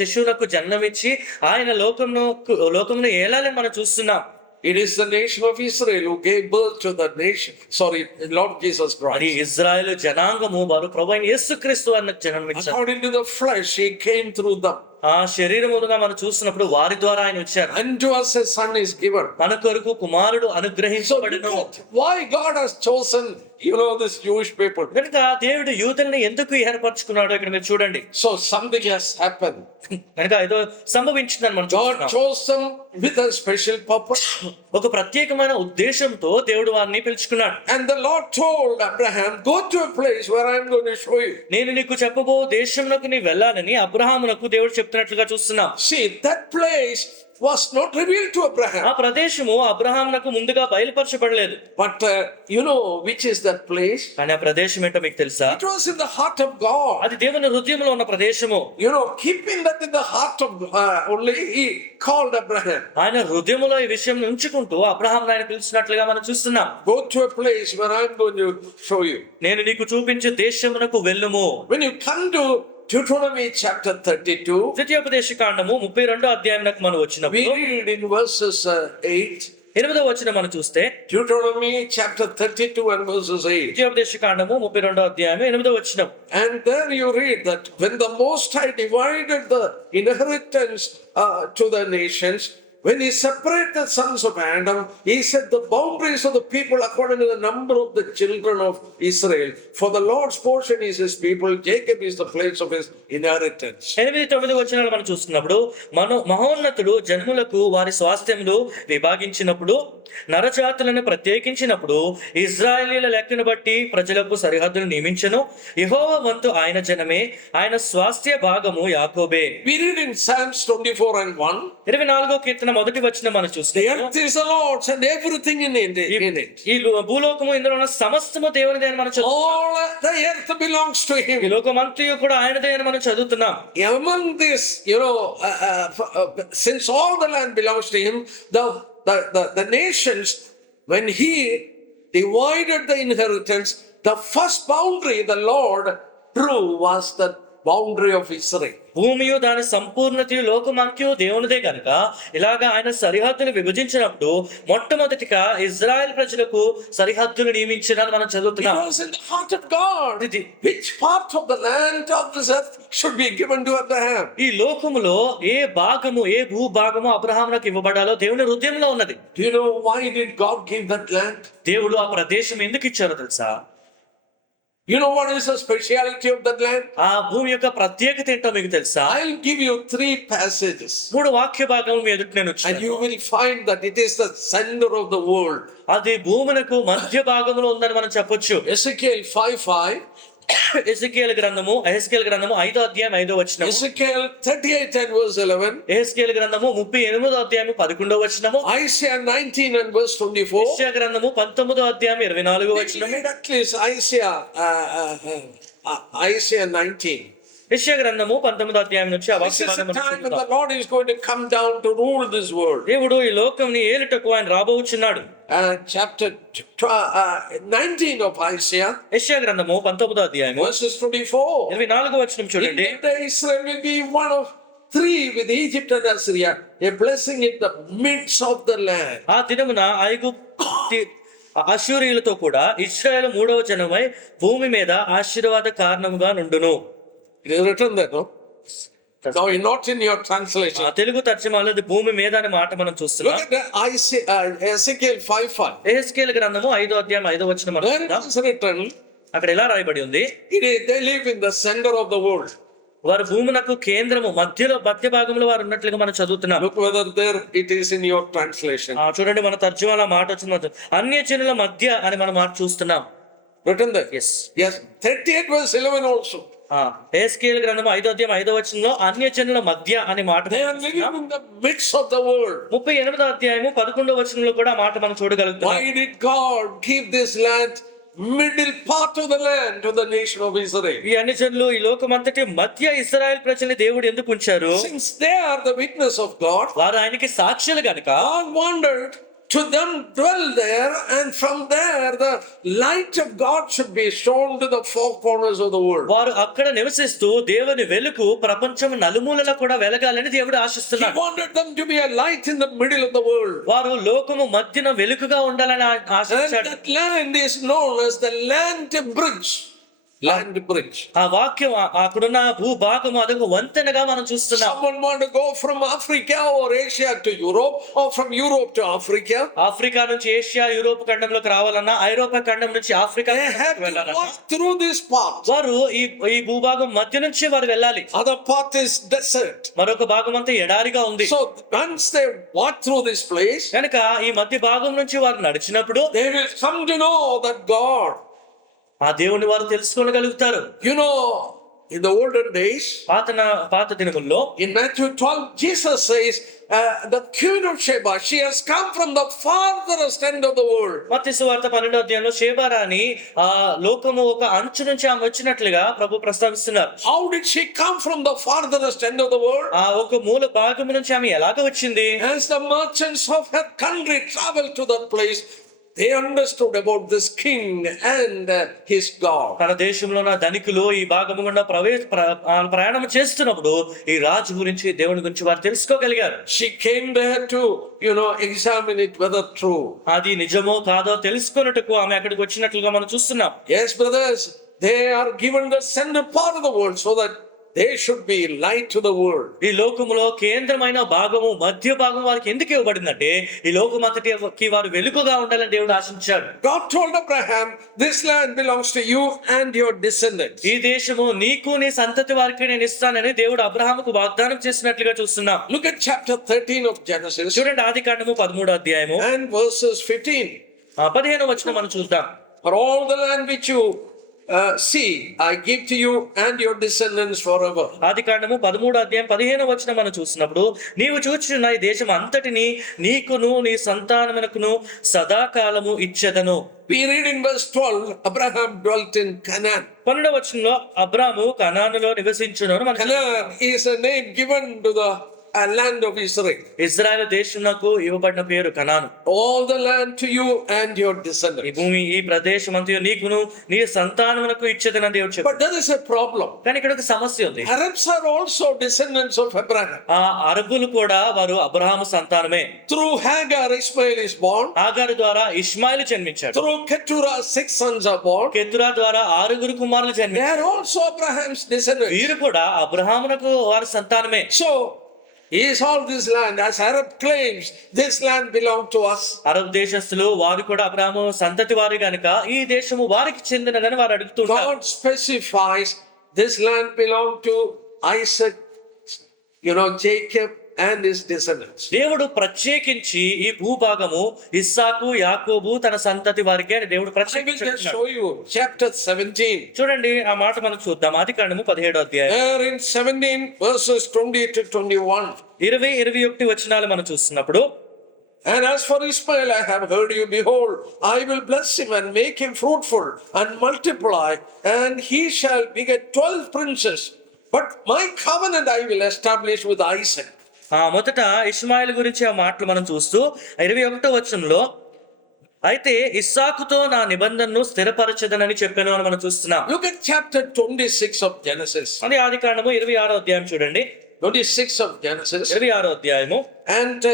శిశువునకు జన్మమిచ్చి ఆయన లోకమును ఏలాలని మనం చూస్తున్నాం. It is the nation of Israel who gave birth to the nation. Sorry, Lord Jesus అది Christ. Israel జనాంగము వారు ప్రభువైన యేసుక్రీస్తు అన్న జన్మనిచ్చారు. According to the flesh, he came through them. ఆ శరీరముగా మనం చూసినప్పుడు వారి ద్వారా ఆయన వచ్చారు. Unto us a son is given. మన కొరకు కుమారుడు So అనుగ్రహించబడును. why God has chosen, this Jewish people? కనుక దేవుడు యూదుల్ని ఎందుకు ఏర్పరచుకున్నాడో ఇక్కడ మీరు చూడండి. So something has happened. కనుక ఏదో సంభవించిందని మనం God చూస్తున్నాం. chose them with a special purpose. ఒక ప్రత్యేకమైన ఉద్దేశంతో దేవుడు వారిని పిలుచుకున్నాడు. And the Lord told Abraham, go to a place where I am going to show you. నేను నీకు చెప్పబో దేశంలోకి నీ వెళ్ళాలని అబ్రహామునకు దేవుడు చెప్తున్నట్లుగా చూస్తున్నాం. See, that place was not revealed to ఆ Abraham. ప్రదేశము అబ్రహామునకు ముందుగా బయలుపరచబడలేదు. But which is that place? కానీ ఆ ప్రదేశం ఏంటో మీకు తెలుసా? It was in the heart of God. అది దేవుని హృదయంలో ఉన్న ప్రదేశము. Keeping that in the heart of only, he called Abraham. ఆయన హృదయములో ఈ విషయం ఉంచుకుంటూ అబ్రహామును ఆయన పిలిచినట్లుగా మనం చూస్తున్నాం. Go to a place where I am going to show you. నేను నీకు చూపించే దేశమునకు వెళ్ళుము. When you come to Deuteronomy chapter 32, ద్వితీయోపదేశ కాండము 32వ అధ్యాయానికి మనం we వచ్చినప్పుడు read in verses 8. 8వ వచనం మనం చూస్తే Deuteronomy chapter 32 and verses 8. ద్వితీయోపదేశ కాండము 32వ అధ్యాయం 8వ వచనం. And there you read that when the Most High divided the inheritance to the nations, when he separated the sons of Adam, he set the boundaries of the people according to the number of the children of Israel. For the Lord's portion is his people, Jacob is the place of his inheritance. 8-9 వచనాలు మనం చూస్తున్నప్పుడు మహోన్నతుడు జన్ములకు వారి స్వాస్థ్యములు విభాగించినప్పుడు, నరజాతులను ప్రత్యేకించినప్పుడు, ఇజ్రాయేలీల లెక్కను బట్టి ప్రజలకు సరిహద్దులు నియమించెను. యెహోవా వంతు ఆయన జనమే, ఆయన స్వాస్థ్య భాగము యాకోబే. We read in Psalms 24 and 1. 24వ కీర్తన మొదటి వచనం మనం చూస్తే, The earth is the Lord's and everything in it. ఈ భూలోకము ఇందులో ఉన్న సమస్తము దేవునిదే అని మనం చదువుతున్నాం. All the earth belongs to him. ఈ లోకమంతయు కూడా ఆయనదే అని మనం చదువుతున్నాం. Among this, since all the land belongs to him, the nations, when he divided the inheritance, the first boundary the Lord drew was the boundary of Israel. భూమియు దాని సంపూర్ణతయు లోకమంతయు దేవునిదే గనుక ఇలాగా ఆయన సరిహద్దులు విభజించినప్పుడు మొట్టమొదటిగా ఇజ్రాయెల్ ప్రజలకు సరిహద్దులు నియమించినని మనం It చదువుతున్నాం. was in the heart of God. Which part of the land of this earth should be given to Abraham? ఈ లోకములో ఏ భూభాగము అబ్రహామునకు ఇవ్వబడాలో దేవుని హృదయంలో ఉన్నది. Do you know why did God give that land? దేవుడు ఆ ప్రదేశం ఎందుకు ఇచ్చారో తెలుసా? You know what is the speciality of that land? ఆ భూమి యొక్క ప్రత్యేకత ఏంటో మీకు తెలుసా? I'll give you 3 passages. 3 వాక్య భాగములు మీ ఎదుట నేను And ఉంచుతాను. you will find that it is the center of the world. అది భూమునకు మధ్య భాగంలో ఉందని మనం చెప్పొచ్చు. Ezekiel 5:5. ఎహెస్కేలు గ్రంథము 5వ అధ్యాయం 5వ వచనము. Ezekiel 38 and verse 11. ఎహెస్కేలు గ్రంథము 38వ అధ్యాయం 11వ వచనము. Isaiah 19 and verse 24. యెషయా గ్రంథము 19వ అధ్యాయం 24వ వచనము. Read at least Isaiah 19. యెషయా గ్రంథము 19వ అధ్యాయం నుంచి ఆ This వాక్య is భాగం the మనం time when చూద్దాం. the Lord is going to come down to rule this world. దేవుడు ఈ లోకంని ఏలుటకు ఆయన రాబోచున్నాడు. Chapter 19 of Isaiah, యెషయా గ్రంథము 19వ అధ్యాయము verses 24. 24వ వచనం In చూడండి. that day Israel will be one of 3 with Egypt and Assyria, a blessing in the midst of the land. ఆ దినమున ఐగుప్తు అష్షూరీయులతో కూడా ఇశ్రాయేలు 3వ జనమై భూమి మీద ఆశీర్వాద కారణముగా నుండును. It is written there, no? No, not in your translation. Telugu తర్జమాలో ఇది భూమి మీద అనే మాట మనం చూస్తున్నాం. Look at Ezekiel 5:5. ఎహెస్కేలు గ్రంథము 5వ అధ్యాయం 5వ వచనం మనం There చూద్దాం. it is written, అక్కడ ఎలా రాయబడి ఉంది? they live in the center of the world. వారు భూమునకు కేంద్రము, మధ్య భాగంలో వారు ఉన్నట్లుగా మనం చదువుతున్నాం. Look whether there it is in your translation. చూడండి, మన తర్జుమాలో మాట వచ్చింది, అన్య జనుల మధ్య అని మనం మాట చూస్తున్నాం. Written there. Yes. Yes. 38 verse 11 also. హెస్కేలు గ్రంథం 5వ అధ్యాయం 5వ వచనంలో అన్య జనుల మధ్య అనే మాట They are living in the midst of the world. 38వ అధ్యాయము 11వ వచనంలో కూడా ఆ మాట మనం చూడగలుగుతాం. Why did God give this land, middle part of the land, to the nation of Israel? ఈ అన్ని జనులు ఈ లోకమంతటి మధ్య ఇశ్రాయేల్ ప్రజల్ని దేవుడు ఎందుకు ఉంచారు? Since they are the witness of God, వారు ఆయనకి సాక్షులు గనుక God wanted to them dwell there, and from there the light of God should be shown to the four corners of the world. వారు అక్కడ నివసిస్తూ దేవుని వెలుగు ప్రపంచం నలుమూలలా కూడా వెలగాలని దేవుడు He ఆశిస్తున్నాడు. wanted them to be a light in the middle of the world. వారు లోకము మధ్యన వెలుగుగా ఉండాలని And ఆశించాడు. that land is known as the land bridge. Land bridge. ఆ వాక్యం అక్కడున్న భూభాగము అదొక వంతెనగా మనం చూస్తున్నాం. Someone want to go from Africa or Asia to Europe, or from Europe to Africa. Africa నుంచి ఏషియా, యూరోప్ ఖండంలోకి రావాలన్నా, ఐరోపా ఖండం నుంచి ఆఫ్రికా They have to వెళ్ళాలన్నా walk through this path. వారు ఈ భూభాగం మధ్య నుంచి వారు వెళ్ళాలి. Other path is desert. మరొక భాగం అంతా ఎడారిగా ఉంది. So once they walk through this place, కనుక ఈ మధ్య భాగం నుంచి వారు నడిచినప్పుడు they will come to know that God. ఆ దేవుని వారు తెలుసుకోగలుగుతారు. You know, in the olden days, పాత దినముల్లో in Matthew 12, Jesus says, the Queen of Sheba, she has come from the farthest end of the world. మత్తయి సువార్త 12వ అధ్యాయంలో షేబారాని ఆ లోకము ఒక అంచు నుంచి ఆమె వచ్చినట్లుగా ప్రభు ప్రస్తావిస్తున్నారు. How did she come from the farthest end of the world? ఆ ఒక మూల భాగం నుంచి ఆమె ఎలాగ వచ్చింది? As the merchants of her country traveled to that place, they understood about this king and his God. తన దేశంలో ఉన్న ధనికులు ఈ భాగము గుండా ప్రయాణం చేస్తున్నప్పుడు ఈ రాజు గురించి, దేవుని గురించి వారు తెలుసుకోగలిగారు. She came there to, examine it whether true. అది నిజమో కాదో తెలుసుకున్నట్టుకు ఆమె అక్కడికి వచ్చినట్లుగా మనం చూస్తున్నాం. Yes, brothers, they are given the center part of the world so that they should be light to the world. ఈ లోకములో కేంద్రమైన భాగము, మధ్య భాగం వారికి ఎందుకు ఇవ్వబడిందంటే ఈ లోకమంతటికి వారు వెలుగుగా ఉండాలని దేవుడు ఆశించాడు. God told Abraham, this land belongs to you and your descendants. ఈ దేశము నీకు, నీ సంతతి వారికి నేను ఇస్తానని దేవుడు అబ్రహాముకు వాగ్దానం చేసినట్లుగా చూస్తున్నాం. Look at chapter 13 of Genesis చూడండి, ఆదికాండము 13వ అధ్యాయము and verses 15. 15వ వచనం మనం చూద్దాం. For all the land which you see, I give to you and your descendants forever. ఆదికాండము 13వ అధ్యాయం 15వ వచనం మనం చూసినప్పుడు, నీవు చూచుచున్న ఈ దేశం అంతటిని నీకును నీ సంతానమునకును సదాకాలము ఇచ్చెదను. We read in verse 12, Abraham dwelt in Canaan. 12వ వచనంలో అబ్రాము కనానులో నివసించును అని మనం Canaan is a name given to the land of Israel. Israel దేశమునకు ఇవ్వబడిన పేరు కనాను. All the land to you and your ఈ descendants. భూమి, ఈ ప్రదేశం అంతయు నీకును నీ సంతానమునకు ఇచ్చేదని దేవుడు చెప్పాడు. But there is a problem. కానీ ఇక్కడ ఒక సమస్య ఉంది. Arabs are also descendants of Abraham. ఆ అరబులు కూడా వారు అబ్రహాము సంతానమే. Through Hagar, Ishmael is born. ఆగారు ద్వారా ఇష్మాయిలు జన్మించాడు. Through Keturah, 6 sons are born. కెతురా ద్వారా 6 కుమారులు They జన్మించారు. are also Abraham's descendants. వీరు కూడా అబ్రహామునకు వారి సంతానమే. So, is all this land, as Arab claims, this land belongs to us? Arab దేశస్తులు వారు కూడా అబ్రహాము సంతతి వారి గనుక ఈ దేశము వారికి చెందినదని వారు అడుగుతుంటారు. God specifies this land belonged to Isaac, Jacob and his descendants. దేవుడు ప్రత్యేకించి ఈ భూభాగము ఇస్సాకు, యాకోబు తన సంతతి వారికి అని దేవుడు I will just ప్రత్యేకించి show you chapter 17. చూడండి, ఆ మాట మనం చూద్దాం. ఆదికాండము 17వ అధ్యాయం There in 17 verses 20 to 21. 20-21 వచనాలు మనం చూస్తున్నప్పుడు, And as for Ishmael, I have heard you, behold, I will bless him and make him fruitful and multiply, and he shall beget 12 princes. But my covenant I will establish with Isaac. మొదట Ishmael గురించి ఆ మాటలు మనం చూస్తూ 21వ వచనంలో, అయితే ఇస్సాకుతో నా నిబంధనను స్థిరపరచదనని చెప్పాను అని మనం చూస్తున్నాం. Look at chapter 26 of Genesis. అది ఆదికాండము 26వ అధ్యాయం చూడండి. 26 of Genesis 26వ అధ్యాయము and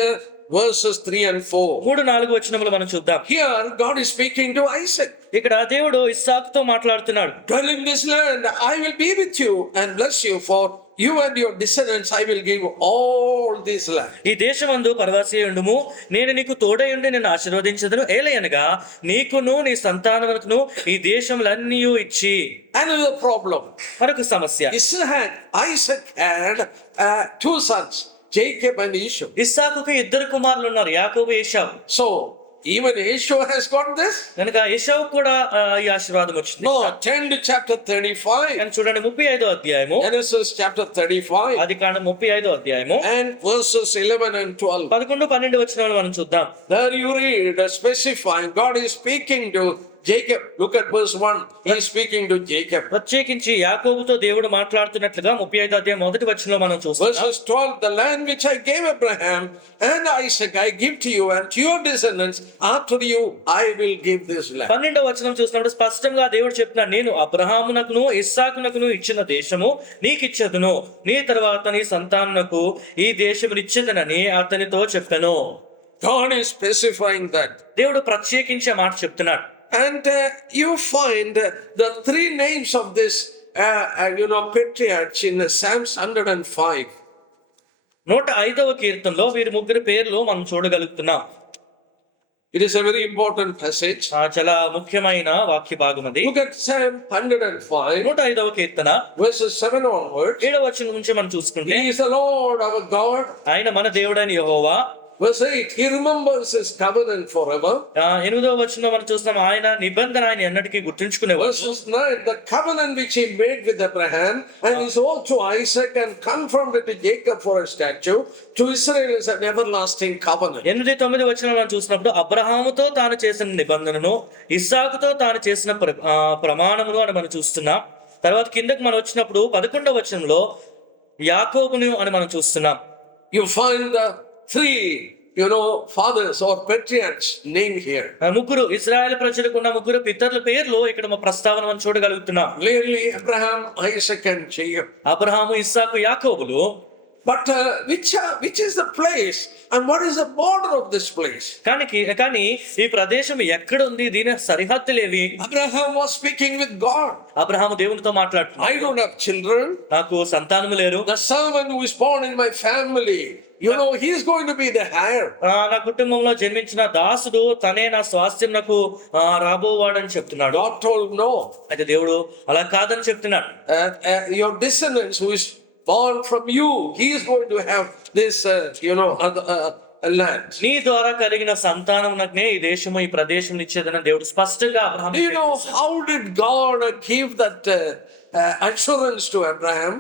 verses 3 and 4. 3-4 వచనములు మనం చూద్దాం. Here God is speaking to Isaac. ఇక్కడ దేవుడు ఇస్సాకుతో మాట్లాడుతున్నాడు. Dwell in this land, I will be with you and bless you, for you and your descendants I will give all this land. ఈ దేశమందు పరవాసి ఉండుము, నేను నీకు తోడై ఉండి నిన్ను ఆశీర్వదించదును, ఏలయనగా నీకును నీ సంతానమునకును ఈ దేశములన్నీ ఇచ్చి. Another problem. మరొక సమస్య, Isaac had two sons, Jacob and Esau. ఇస్సాకుకు ఇద్దరు కుమారులు ఉన్నారు, యాకోబు ఏశావు. So even Esau has got this. కనుక ఏశావు కూడా ఈ ఆశీర్వాదం వచ్చింది. No, turn to chapter 35. కానీ చూడండి 35వ అధ్యాయము, Genesis chapter 35 ఆదికాండం 35వ అధ్యాయము and verses 11 and 12. 11, 12 వచనాలు మనం చూద్దాం. There you read specifying God is speaking to Jacob. Look at verse 1. He is speaking to Jacob. ప్రత్యేకించి యాకోబుతో దేవుడు మాట్లాడుతున్నట్లుగా 35వ అధ్యాయం మొదటి వచనంలో మనం చూస్తాం. Verses 12, the land which I gave Abraham and Isaac I give to you and to your descendants after you I will give this land. 12వ వచనం చూసినప్పుడు స్పష్టంగా దేవుడు చెప్తున్నాడు, నేను అబ్రహామునకును ఇస్సాకునకును ఇచ్చిన దేశము నీకిచ్చెదను, నీ తర్వాత నీ సంతానమునకు ఈ దేశమునిచ్చెదనని అతనితో చెప్పెను. God is specifying that. దేవుడు ప్రత్యేకించే మాట చెప్తున్నాడు. And you find the three names of this patriarchs in Psalms 105. 105వ కీర్తనలో వీరి ముగ్గురు పేర్లు మనం చూడగలుగుతున్నాం. It is a very important passage. చాలా ముఖ్యమైన వాక్య భాగం అది. Look at Psalm 105, 105వ Keerthana verses 7 onwards. 7వ వచనం నుంచి మనం చూసుకుంటే, He is the Lord our God. ఆయన మన దేవుడైన యెహోవా. Verse 8, He remembers His covenant forever. 8వ వచనంలో మనం చూస్తున్నాం, ఆయన నిబంధన ఆయన ఎన్నటికీ గుర్తుంచుకునేవాడు. Verses 9, the covenant which He made with Abraham and His oath to Isaac and confirmed it to Jacob for a statute, to Israel is an everlasting covenant. 8, 9 వచనాలు మనం చూసినప్పుడు అబ్రహాముతో తాను చేసిన నిబంధనను, ఇస్సాకుతో తాను చేసిన ప్రమాణమును అని మనం చూస్తున్నాం. తర్వాత కిందకి మనం వచ్చినప్పుడు 11వ వచనంలో యాకోబును అని మనం చూస్తున్నాం. You find the three fathers or patriarchs named here. ముగ్గురు ఇశ్రాయేలు ప్రజలకు ఉన్న ముగ్గురు పితరుల పేర్లు ఇక్కడ మా ప్రస్తావన మనం చూడగలుగుతున్నాం. Clearly Abraham, Isaac and Jacob. Abraham, Isaac, యాకోబులు. But which is the place and what is the border of this place? కానీ ఈ ప్రదేశం ఎక్కడ ఉంది, దీని సరిహద్దులేవి? Abraham was speaking with God. Abraham దేవునితో మాట్లాడుతున్నాడు. I don't have children. నాకు సంతానము లేరు. The servant who is born in my family, he is going to be the heir. నా కుటుంబంలో జన్మించిన దాసుడు తనే నా స్వాస్థ్యం నాకు రాబోవాడని చెప్తున్నాడు. God told no. అయితే దేవుడు అలా కాదని చెప్తున్నాడు. Your descendants who is born from you, he is going to have this land. నీ ద్వారా కలిగిన సంతానమునకే ఈ దేశము, ఈ ప్రదేశం ఇచ్చేదని దేవుడు స్పష్టంగా Abraham. Do you know how did God give that assurance to Abraham?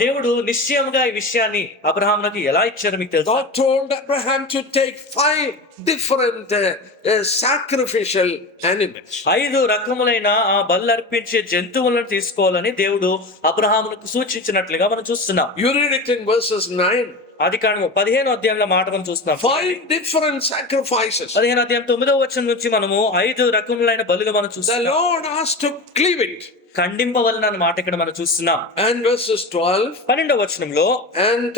దేవుడు నిశ్చయముగా ఈ విషయాన్ని అబ్రహామునకు ఎలా ఇచ్చారో మీకు తెలుసా? God told Abraham to take 5 different sacrificial animals. 5 రకములైన బలి అర్పించే జంతువులను తీసుకోవాలని దేవుడు అబ్రహామునకు సూచించినట్లుగా మనం చూస్తున్నాం. You read it in verses 9. ఆదికాండము 15వ అధ్యాయంలో మాట మనం చూస్తున్నాం. 5 different sacrifices. 15వ అధ్యాయం 9వ వచనం నుంచి మనము 5 రకములైన బలులు మనం The చూస్తున్నాం. Lord asked to cleave it. ఖండింపవలన అన్న మాట ఇక్కడ మనం చూస్తున్నాం. And verses 12. 12వ వచనంలో, And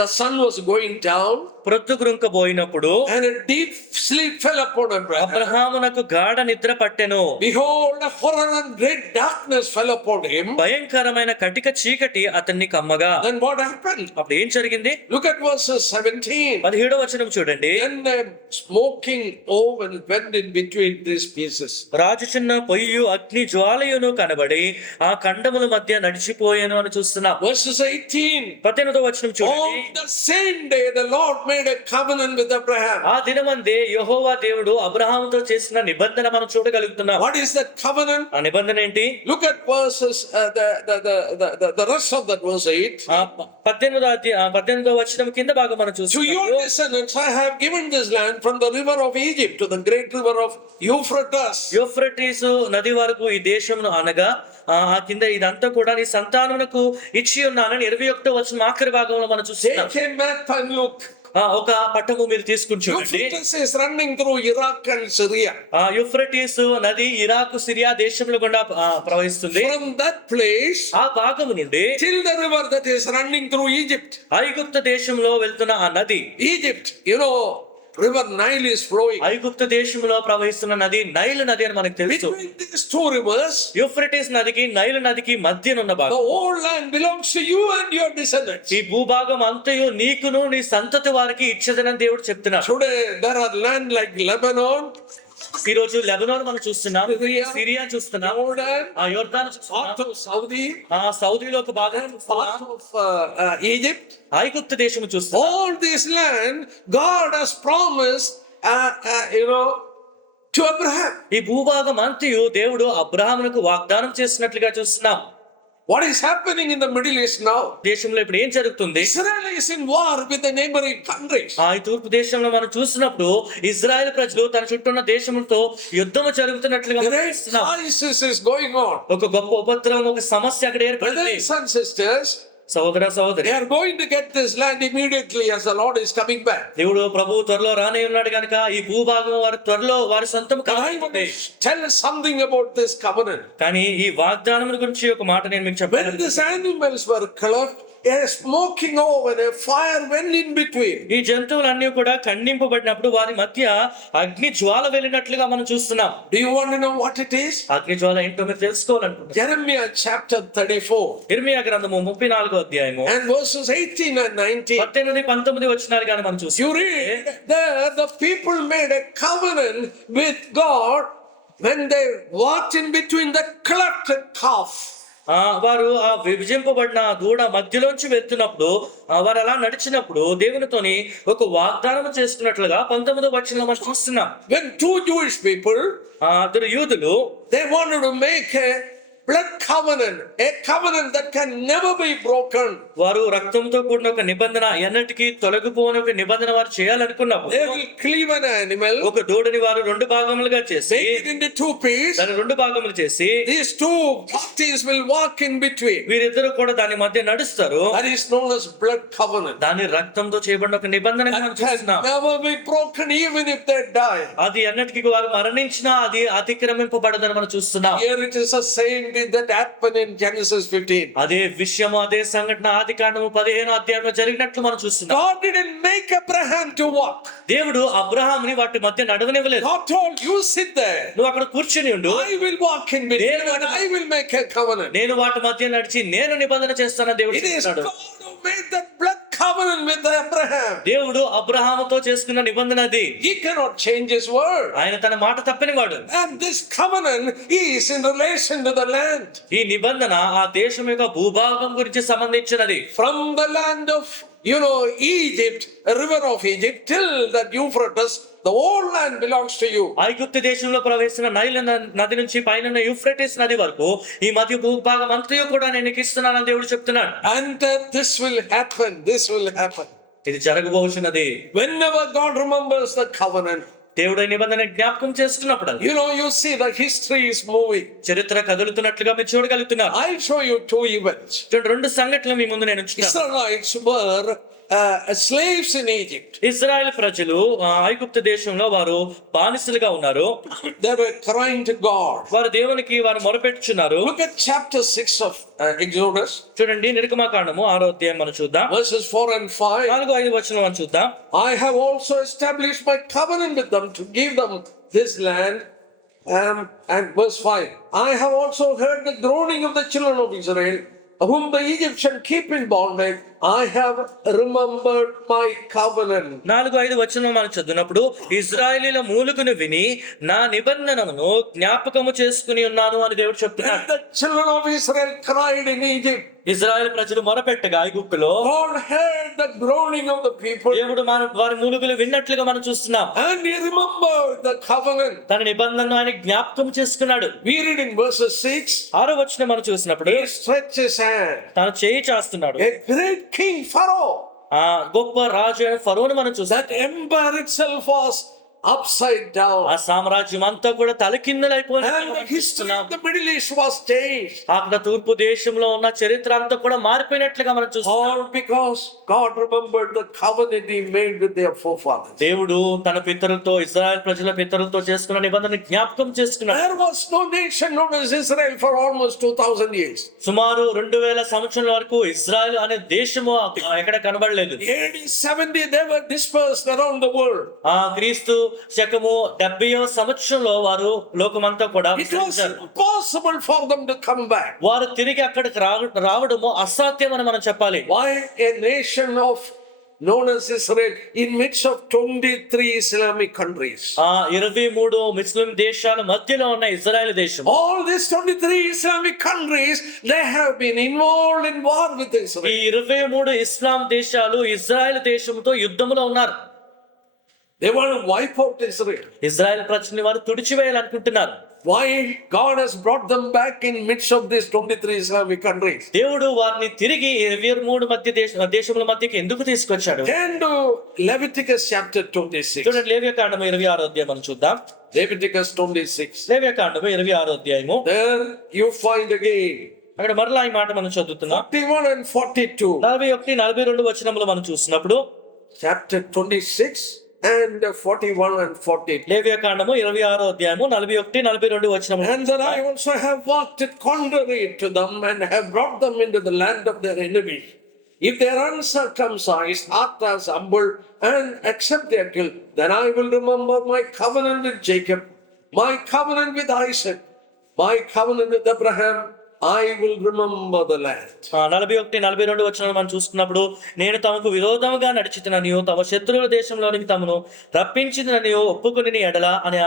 the sun was going down. ప్రొద్దుగుంకబోయినప్పుడు And a deep sleep fell upon Abraham. అబ్రహామునకు గాఢ నిద్ర పట్టెను. Behold, a horror and great darkness fell upon him. భయంకరమైన కటిక చీకటి అతన్ని కమ్మగా. Then what happened? అప్పుడు ఏం జరిగింది? Look at verses 17. 17వ వచనం చూడండి. Then a smoking oven went in between these pieces. రాజు చిన్న పొయ్యు అగ్ని జ్వాలయును కనబడి ఆ ఖండముల మధ్య నడిచిపోయాను అని చూస్తున్నాం. Verses 18. 18వ వచనం చూడండి. On the same day the Lord made a covenant with Abraham. ఆ దినమందే యెహోవా దేవుడు అబ్రహాముతో చేసిన నిబంధన మనం చూడగలుగుతున్నాం. What is that covenant? ఆ నిబంధన ఏంటి? Look at verses the rest of that verse 8. 18వ వచనం కింద భాగం మనం To your చూస్తున్నాం. descendants I have given this land from the river of Egypt to the great river of Euphrates. Euphrates నది వరకు ఈ దేశమును అనగా ఆ కింద ఇదంతా కూడా నీ సంతానమునకు ఇచ్చి ఉన్నానని 21వ వచనం ఆఖరి భాగంలో మనం చూస్తున్నాం. Take a map and look. ఒక పట్టము మీరు తీసుకుని చూడండి. Euphrates is running through Iraq and Syria. Euphrates నది ఇరాకు, సిరియా దేశంలో గుండా ప్రవహిస్తుంది. From that place ఆ భాగము నుండి till the river that is running through Egypt. ఐగుప్తు దేశంలో వెళ్తున్న ఆ నది. Egypt, river Nile is flowing. ఐగుప్తు దేశంలో ప్రవహిస్తున్న నది నైలు నది అని మనకు తెలుసు. Between these two rivers, Euphrates నదికి నైలు నదికి మధ్యనున్న the భాగం. whole land belongs to you and your descendants. ఈ భూభాగం అంతయు నీకును నీ సంతతి వారికి ఇచ్చదనని దేవుడు చెప్తున్నాడు. Today there are land like Lebanon, ఈ రోజు లెబనాన్ మనం చూస్తున్నాం, సిరియా చూస్తున్నాం, Jordan, ఆ యోర్దాను చూస్తున్నాం, part of Saudi, ఆ సౌదీలో ఒక భాగం part చూస్తున్నాం, of Egypt. ఐగుప్తు దేశం చూస్తున్నాం. All this land God has promised, to Abraham. ఈ భూభాగం అంతయు దేవుడు అబ్రహామునకు వాగ్దానం చేసినట్లుగా చూస్తున్నాం. What is happening in the Middle East now? దేశంలో ఇప్పుడు ఏం జరుగుతుంది? Israel is in war with the neighboring countries. ఈ తూర్పు దేశంలో మనం చూసినప్పుడు ఇజ్రాయెల్ ప్రజలు తన చుట్టూ ఉన్న దేశంతో యుద్ధం జరుగుతున్నట్లుగా మనం Great చూస్తున్నాం. crisis is going on. ఒక గొప్ప ఉపద్రవం, ఒక సమస్య అక్కడ ఏర్పడింది. Brothers and sisters, సహోదర సహోదరి, they are going to get this land immediately as the Lord is coming back. దేవుడు ప్రభు త్వరలో రానే ఉన్నాడు కనుక ఈ భూభాగం వారి త్వరలో వారి సొంతం But I want కావాలి. to tell something about this covenant. కానీ ఈ వాగ్దానం గురించి ఒక మాట నేను మీకు When చెప్పాను. these animals were killed, a smoking oven, a fire went in between. ఈ జంతువులన్నీ కూడా ఖండింపబడినప్పుడు వారి మధ్య అగ్ని జ్వాల వెళ్ళినట్లుగా మనం చూస్తున్నాం. Do you want to know what it is? అగ్ని జ్వాల ఏంటో మీరు తెలుసుకోవాలనుకుంటున్నారు. Jeremiah chapter 34 ఇర్మియా గ్రంథము 34వ అధ్యాయము and verses 18 and 19. 18, 19 వచనాలు గాని మనం చూసి You read there, the people made a covenant with God when they walked in between the cluttered calf. వారు ఆ విభజింపబడిన దూడ మధ్యలోంచి వెళ్తున్నప్పుడు వారు అలా నడిచినప్పుడు దేవునితోని ఒక వాగ్దానం చేసుకున్నట్లుగా 19వ వచనంలో మనం చూస్తున్నాం. When two Jewish people, ఇద్దరు యూదులు they wanted to make a blood covenant, a covenant that can never be broken. వారు రక్తంతో కూడిన ఒక నిబంధన, ఎన్నటికీ తొలగిపోని ఒక నిబంధన వారు చేయాలనుకున్నప్పుడు They will cleave an animal, ఒక దూడని వారు 2 భాగములుగా చేసి make it into 2 pieces. దాన్ని 2 భాగములు చేసి These 2 parties will walk in between. వీరిద్దరు కూడా దాని మధ్య నడుస్తారు. That is known as blood covenant. దాని రక్తంతో చేయబడిన ఒక నిబంధన మనం That can చూస్తున్నాం. never be broken even if they die. అది ఎన్నటికీ వారు మరణించినా అది అతిక్రమింపబడదని మనం చూస్తున్నాం. Here it is a same thing that happened in Genesis 15. అదే విషయము, అదే సంఘటన ఆదికాండము 15వ అధ్యాయంలో జరిగినట్లు మనం చూస్తున్నాం. God didn't make Abraham to walk. దేవుడు అబ్రహాముని వాటి మధ్య నడవనివ్వలేదు. God told you sit there. నువ్వు అక్కడ కూర్చొని ఉండు, I will walk in between and I will make a covenant. నేను వాటి మధ్య నడిచి నేను నిబంధన చేస్తానని దేవుడు It is చెప్తున్నాడు. God who made that blood covenant with Abraham. దేవుడు అబ్రహాముతో చేసుకున్న నిబంధన అది. He cannot change his word. ఆయన తన మాట తప్పని వాడు. And this covenant is in relation to the land. ఈ నిబంధన ఆ దేశం యొక్క భూభాగం గురించి సంబంధించినది. From the land of Egypt, a river of Egypt, till that Euphrates, the whole land belongs to you. ఐగుప్తు దేశంలో ప్రవహిస్తున్న నైల్ నది నుంచి పైన యూఫ్రటీస్ నది వరకు ఈ మధ్య భూభాగం అంతయు కూడా నేను నీకు ఇస్తున్నానని దేవుడు చెప్తున్నాడు. And this will happen. This will happen. ఇది జరగబోతున్నది. Whenever God remembers the covenant, దేవుడు ఈ నిబంధన జ్ఞాపకం చేసుకున్నప్పుడు you see the history is moving. చరిత్ర కదులుతున్నట్లుగా మీరు చూడగలుగుతున్నారు. I'll show you 2 events. 2 సంఘటనలు మీ ముందు నేను ఉంచుతాను. Israelites were slaves in Egypt. Israel ప్రజలు ఐగుప్తు దేశంలో వారు బానిసలుగా ఉన్నారు. They were crying to God. వారు దేవునికి వారు మొరపెట్టుచున్నారు. Look at chapter 6 of Exodus. చూడండి, నిర్గమకాండము 6వ అధ్యాయం మనం చూద్దాం. Verses 4 and 5. 4-5 వచనం మనం చూద్దాం. I have also established my covenant with them to give them this land. And verse 5. I have also heard the groaning of the children of Israel, whom the Egyptians keep in bondage. I have remembered my covenant. 4-5 వచనం మనం చదివినప్పుడు, ఇశ్రాయేలీయుల మూలుగును విని నా నిబంధనను జ్ఞాపకము చేసుకుని ఉన్నాను అని దేవుడు చెప్తున్నాడు. And the children of Israel cried in Egypt. ఇశ్రాయేలు ప్రజలు మొరపెట్టగా ఐగుప్తులో God heard the groaning of the people. దేవుడు వారి మూలుగులు విన్నట్లుగా మనం చూస్తున్నాం. And he remembered the covenant. తన నిబంధనను ఆయన జ్ఞాపకం చేసుకున్నాడు. We read in verses 6. 6వ వచనం మనం చూసినప్పుడు, He stretched his hand. తన చేయి చాస్తున్నాడు. A great king Pharaoh, గొప్ప రాజు అయిన ఫరోను మనం చూస్తాం. that empire itself was upside down. ఆ సామ్రాజ్యం అంతా కూడా And the history తలకిందులైపోయిన of the Middle East was changed. అక్కడ తూర్పు దేశంలో ఉన్న చరిత్ర అంతా కూడా మారిపోయినట్లుగా మనం చూస్తాం. All because God remembered the covenant he made with their forefathers. దేవుడు తన పితరులతో ఇశ్రాయేల్ ప్రజల పితరులతో చేసుకున్న నిబంధన జ్ఞాపకం చేసుకున్నాడు. There was no nation known as Israel for almost 2000 years. సుమారు 2000 సంవత్సరాల వరకు ఇజ్రాయెల్ అనే దేశము ఎక్కడ కనబడలేదు. AD 70 they were dispersed around the world. ఆ క్రీస్తు శకము 70వ సంవత్సరంలో వారు లోకమంతా కూడా It was impossible for them to come back. వారు తిరిగి అక్కడికి రావడము అసాధ్యం అని మనం చెప్పాలి. Why a nation of known as Israel in midst of 23 Islamic countries? 23 ముస్లిం దేశాల మధ్యలో ఉన్న ఇజ్రాయెల్ దేశం. All these 23 Islamic countries, they have been involved in war with ఈ Israel. 23 ఇస్లాం దేశాలు ఇజ్రాయెల్ దేశంతో యుద్ధంలో ఉన్నారు. They want to wipe out Israel. Israel ప్రజల్ని వారు తుడిచివేయాలనుకుంటున్నారు. Why God has brought them back in midst of these 23 Islamic countries? దేవుడు వారిని తిరిగి 23 మధ్య దేశముల మధ్యకి ఎందుకు తీసుకొచ్చాడు? Turn to Leviticus chapter 26. చూడండి లేవ్యకాండము 26వ అధ్యాయం మనం చూద్దాం. Leviticus 26. లేవ్యకాండము 26వ అధ్యాయము. There you find again అక్కడ మరలా ఈ మాట మనం చదువుతున్నాం. 41 and 42. 41 42 వచనములు మనం చూసినప్పుడు Chapter 26 and 41 and 42. లేవ్యకాండము 26వ అధ్యాయము 41 42 వచనములు. And that I also have walked contrary to them and have brought them into the land of their enemy. If they are uncircumcised, heart as humble, and accept their guilt, then I will remember my covenant with Jacob, my covenant with Isaac, my covenant with Abraham. I will remember the land. 41 42 వచనాలు మనం చూస్తున్నప్పుడు నేను తమకు విరోధముగా నడిచితననియో తమ శత్రువుల దేశంలోనికి తమను రప్పించిననియో ఒప్పుకొని ఎడల అని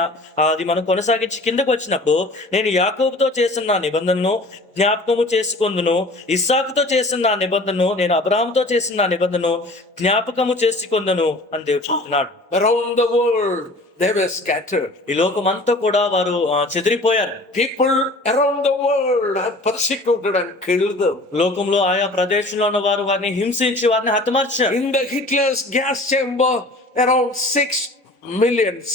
అది మనం కొనసాగించి కిందకు వచ్చినప్పుడు నేను యాకోబుతో చేసిన నా నిబంధనను జ్ఞాపకము చేసుకొందును, ఇస్సాకుతో చేసిన నా నిబంధనను నేను అబ్రహాముతో చేసిన నా నిబంధనను జ్ఞాపకము చేసుకొందును అని దేవుడు చెప్తున్నాడు. Around the world they were scattered. ఈ లోకమంతా కూడా వారు చెదిరిపోయారు. People around the world have persecuted and killed them. లోకంలో ఆయా ప్రదేశంలో ఉన్న వారు వారిని హింసించి వారిని హతమార్చారు. In the Hitler's gas chamber, around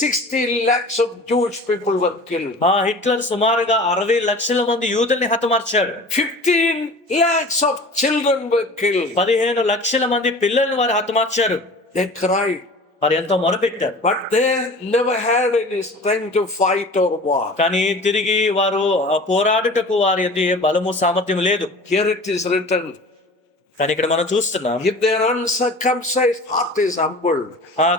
60 lakhs of Jewish people were killed. Hitler సుమారుగా 60 లక్షల మంది యూదుల్ని హతమార్చాడు. 15 lakhs of children were killed. 15 లక్షల మంది పిల్లల్ని వారు హతమార్చారు. They cried, వారు ఎంతో మొరపెట్టారు. but they never had any strength to fight or war. కానీ తిరిగి వారు పోరాడుటకు వారి యొద్ద ఏ బలము సామర్థ్యం లేదు. Here it is written, కానీ ఇక్కడ మనం చూస్తున్నాం, if their uncircumcised heart is humbled,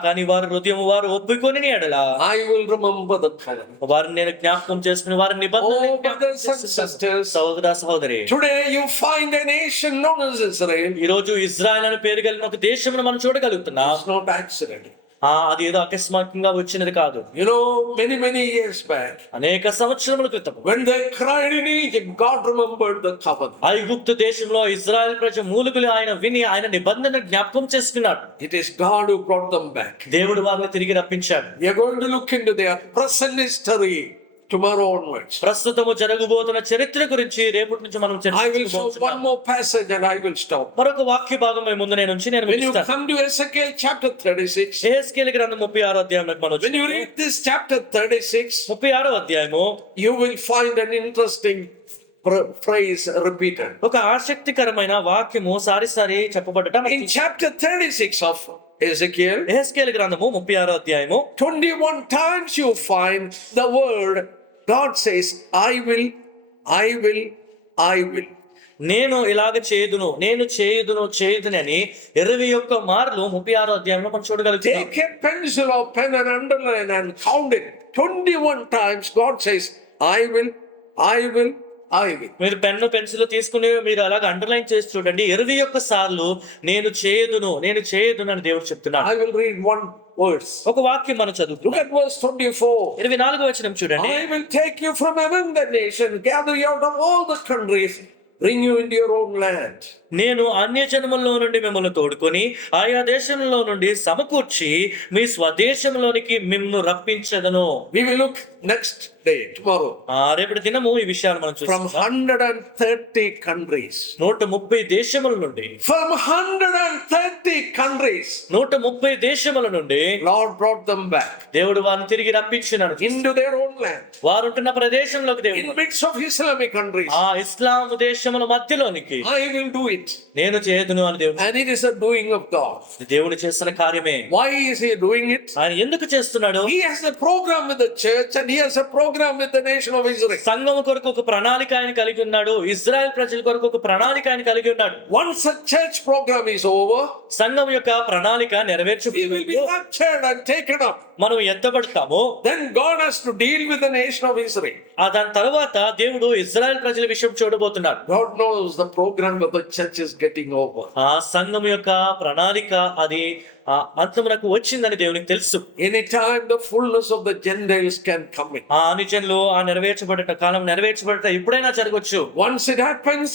కానీ వారి హృదయం వారు ఒప్పుకొని ఎడల I will remember the covenant. వారిని నేను జ్ఞాపకం చేసుకుని వారి నిబంధన Oh, brothers and sisters, సహోదర సహోదరి, today you find a nation known as Israel. ఈ రోజు ఇజ్రాయెల్ అని పేరు కలిగిన ఒక దేశమును మనం చూడగలుగుతున్నాం. It's not accident. అది ఏదో అకస్మాత్తుగా వచ్చినది కాదు. You know, many years back, అనేక సంవత్సరముల క్రితం when they cried in Egypt, God remembered the covenant. ఐగుప్తు దేశంలో ఇజ్రాయెల్ ప్రజ మూలుగులు ఆయన విని ఆయన నిబంధన జ్ఞాపకం చేసుకున్నాడు. It is God who brought them back. దేవుడు వారిని తిరిగి రప్పించాడు. We are going to look into their present history tomorrow onwards. ప్రస్తుతము జరగబోతున్న చరిత్ర గురించి రేపటి నుంచి మనం I will show one more passage and I will stop. మరొక వాక్య భాగం మీ ముందు నేను ఉంచి నేను When you ముగిస్తాను. come to Ezekiel chapter 36, యెహెజ్కేలు గ్రంథం 36వ అధ్యాయంలోకి మనం when you read this chapter 36, 36వ అధ్యాయము you will find an interesting phrase repeated. ఒక ఆసక్తికరమైన వాక్యము సారి చెప్పబడటం. In chapter 36 of Ezekiel, యెహెజ్కేలు గ్రంథము 36వ అధ్యాయము 21 times you find the word God says, I will. నేను ఇలాగ చేయుదును అని 21 మార్లు 36వ అధ్యాయంలో మనం చూడగలుగుతాం. Take a pencil or pen and underline and count it. 21 times God says, I will. మీరు పెన్ను పెన్సిల్ తీసుకుని మీరు అలాగ అండర్లైన్ చేసి చూడండి. 21 సార్లు నేను చేయుదును అని దేవుడు చెప్తున్నాడు. I will read one verse. ఒక వాక్యం మనం చదువుతాం. Look at verse 24. 24వ వచనం చూడండి. I will take you from among the nations, gather you out of all the countries, bring you into your own land. నేను అన్యజనముల్లో నుండి మిమ్మల్ని తోడుకొని ఆయా దేశంలో నుండి సమకూర్చి మీ స్వదేశంలోనికి మిమ్ము రప్పించదను. We will look next day, tomorrow. రేపటి దినము ఈ విషయాలు మనం From చూస్తాం. 130 countries. 130 దేశముల నుండి, From 130 countries, 130 దేశముల నుండి Lord brought them back దేవుడు వారిని తిరిగి రప్పించినాడు into their own land. వారు ఉంటున్న ప్రదేశంలోకి. In దేవుడు midst of Islamic countries. Islam దేశముల మధ్యలోనికి I will do it. నేను చేయదును అని దేవుడు. And it is a doing of God. దేవుడు చేస్తున్న కార్యమే. Why is he doing it? ఆయన ఎందుకు చేస్తున్నాడు? He has a program with the church and he has a program with the nation of Israel. సంఘం కొరకు ఒక ప్రణాళిక ఆయన కలిగి ఉన్నాడు. ఇజ్రాయెల్ ప్రజల కొరకు ఒక ప్రణాళిక ఆయన కలిగి ఉన్నాడు. Once a church program is over, సంఘం యొక్క ప్రణాళిక we will be captured and taken up. మనం ఎత్తబడతాము. Then God has to deal with the nation of Israel. దాని తర్వాత దేవుడు ఇజ్రాయెల్ ప్రజల విషయం చూడబోతున్నాడు. God knows the program of the church is getting over. సంఘం యొక్క ప్రణాళిక అది అంతమునకు వచ్చిందని దేవునికి తెలుసు. Anytime the fullness of the Gentiles can come in. నిజంలో నెరవేర్చబడట కాలం నెరవేర్చబడట ఎప్పుడైనా జరగవచ్చు. Once it happens,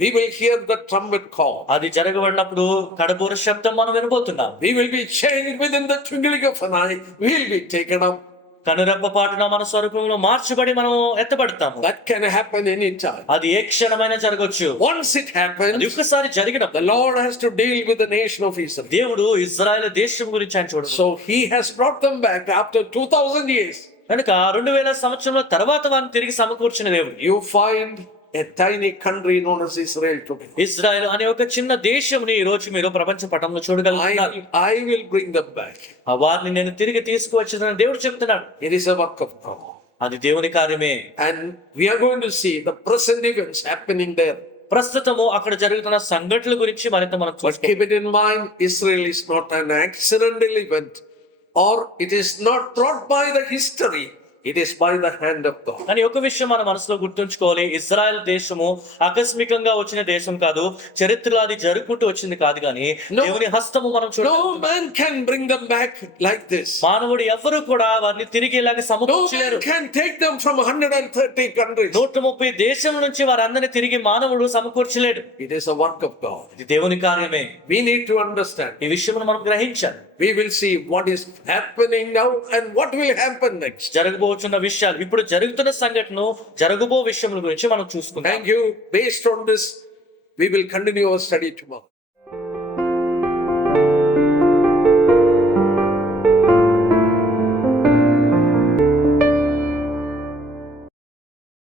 we will hear the trumpet call. అది జరగబడినప్పుడు కడబూర శబ్దం మనం వినబోతున్నాం. We will be changed within the twinkling of an eye. We will be taken up. కనురెప్ప పాటున మన స్వరూపంలో మార్చబడి మనం ఎత్తబడతాము. That can happen anytime. అది ఏ క్షణమైనా జరగవచ్చు. Once it happens, అది ఒక్కసారి జరిగినప్పుడు the Lord has to deal with the nation of Israel. దేవుడు ఇజ్రాయెల్ దేశం గురించి ఆయన చూడాలి. So he has brought them back after 2000 years. కనుక 2000 సంవత్సరంల తర్వాత వారిని తిరిగి సమకూర్చిన దేవుడు. You find a tiny country known as Israel today. Israel అనే ఒక చిన్న దేశంని ఈ రోజు మీరు ప్రపంచ పటంలో చూడగలుగుతున్నారు. I will bring them back. వారిని నేను తిరిగి తీసుకువచ్చిన దేవుడు చెప్తున్నాడు. It is a work of God. అది దేవుని కార్యమే. And we are going to see the present events happening there. ప్రస్తుతము అక్కడ జరుగుతున్న సంఘటనల గురించి మరింత మనం But చూస్తాం. keep it in mind, Israel is not an accidental event, or it is not brought by the history. It is by the hand of God. అని ఒక విషయం మన మనసులో గుర్తుంచుకోవాలి. ఇజ్రాయెల్ దేశము ఆకస్మికంగా వచ్చిన దేశం కాదు, చరిత్రలో అది జరుగుకుంటూ వచ్చింది కాదు, కానీ దేవుని హస్తము మనం చూడాలి. No man can bring them back like this. మానవుడు ఎవరు కూడా వారిని తిరిగి ఇలాగ No సమకూర్చలేరు. man can take them from 130 countries. 130 దేశం నుంచి వారందరినీ తిరిగి మానవుడు సమకూర్చలేడు. It is a work of God. ఇది దేవుని కార్యమే. We need to understand. ఈ విషయం మనం గ్రహించాలి. We will see what is happening now and what will happen next. జరగబోతున్న విషయాలు, ఇప్పుడు జరుగుతున్న సంఘటన, జరగబో విషయముల గురించి మనం చూసుకుందాం. Thank you. Based on this, we will continue our study tomorrow.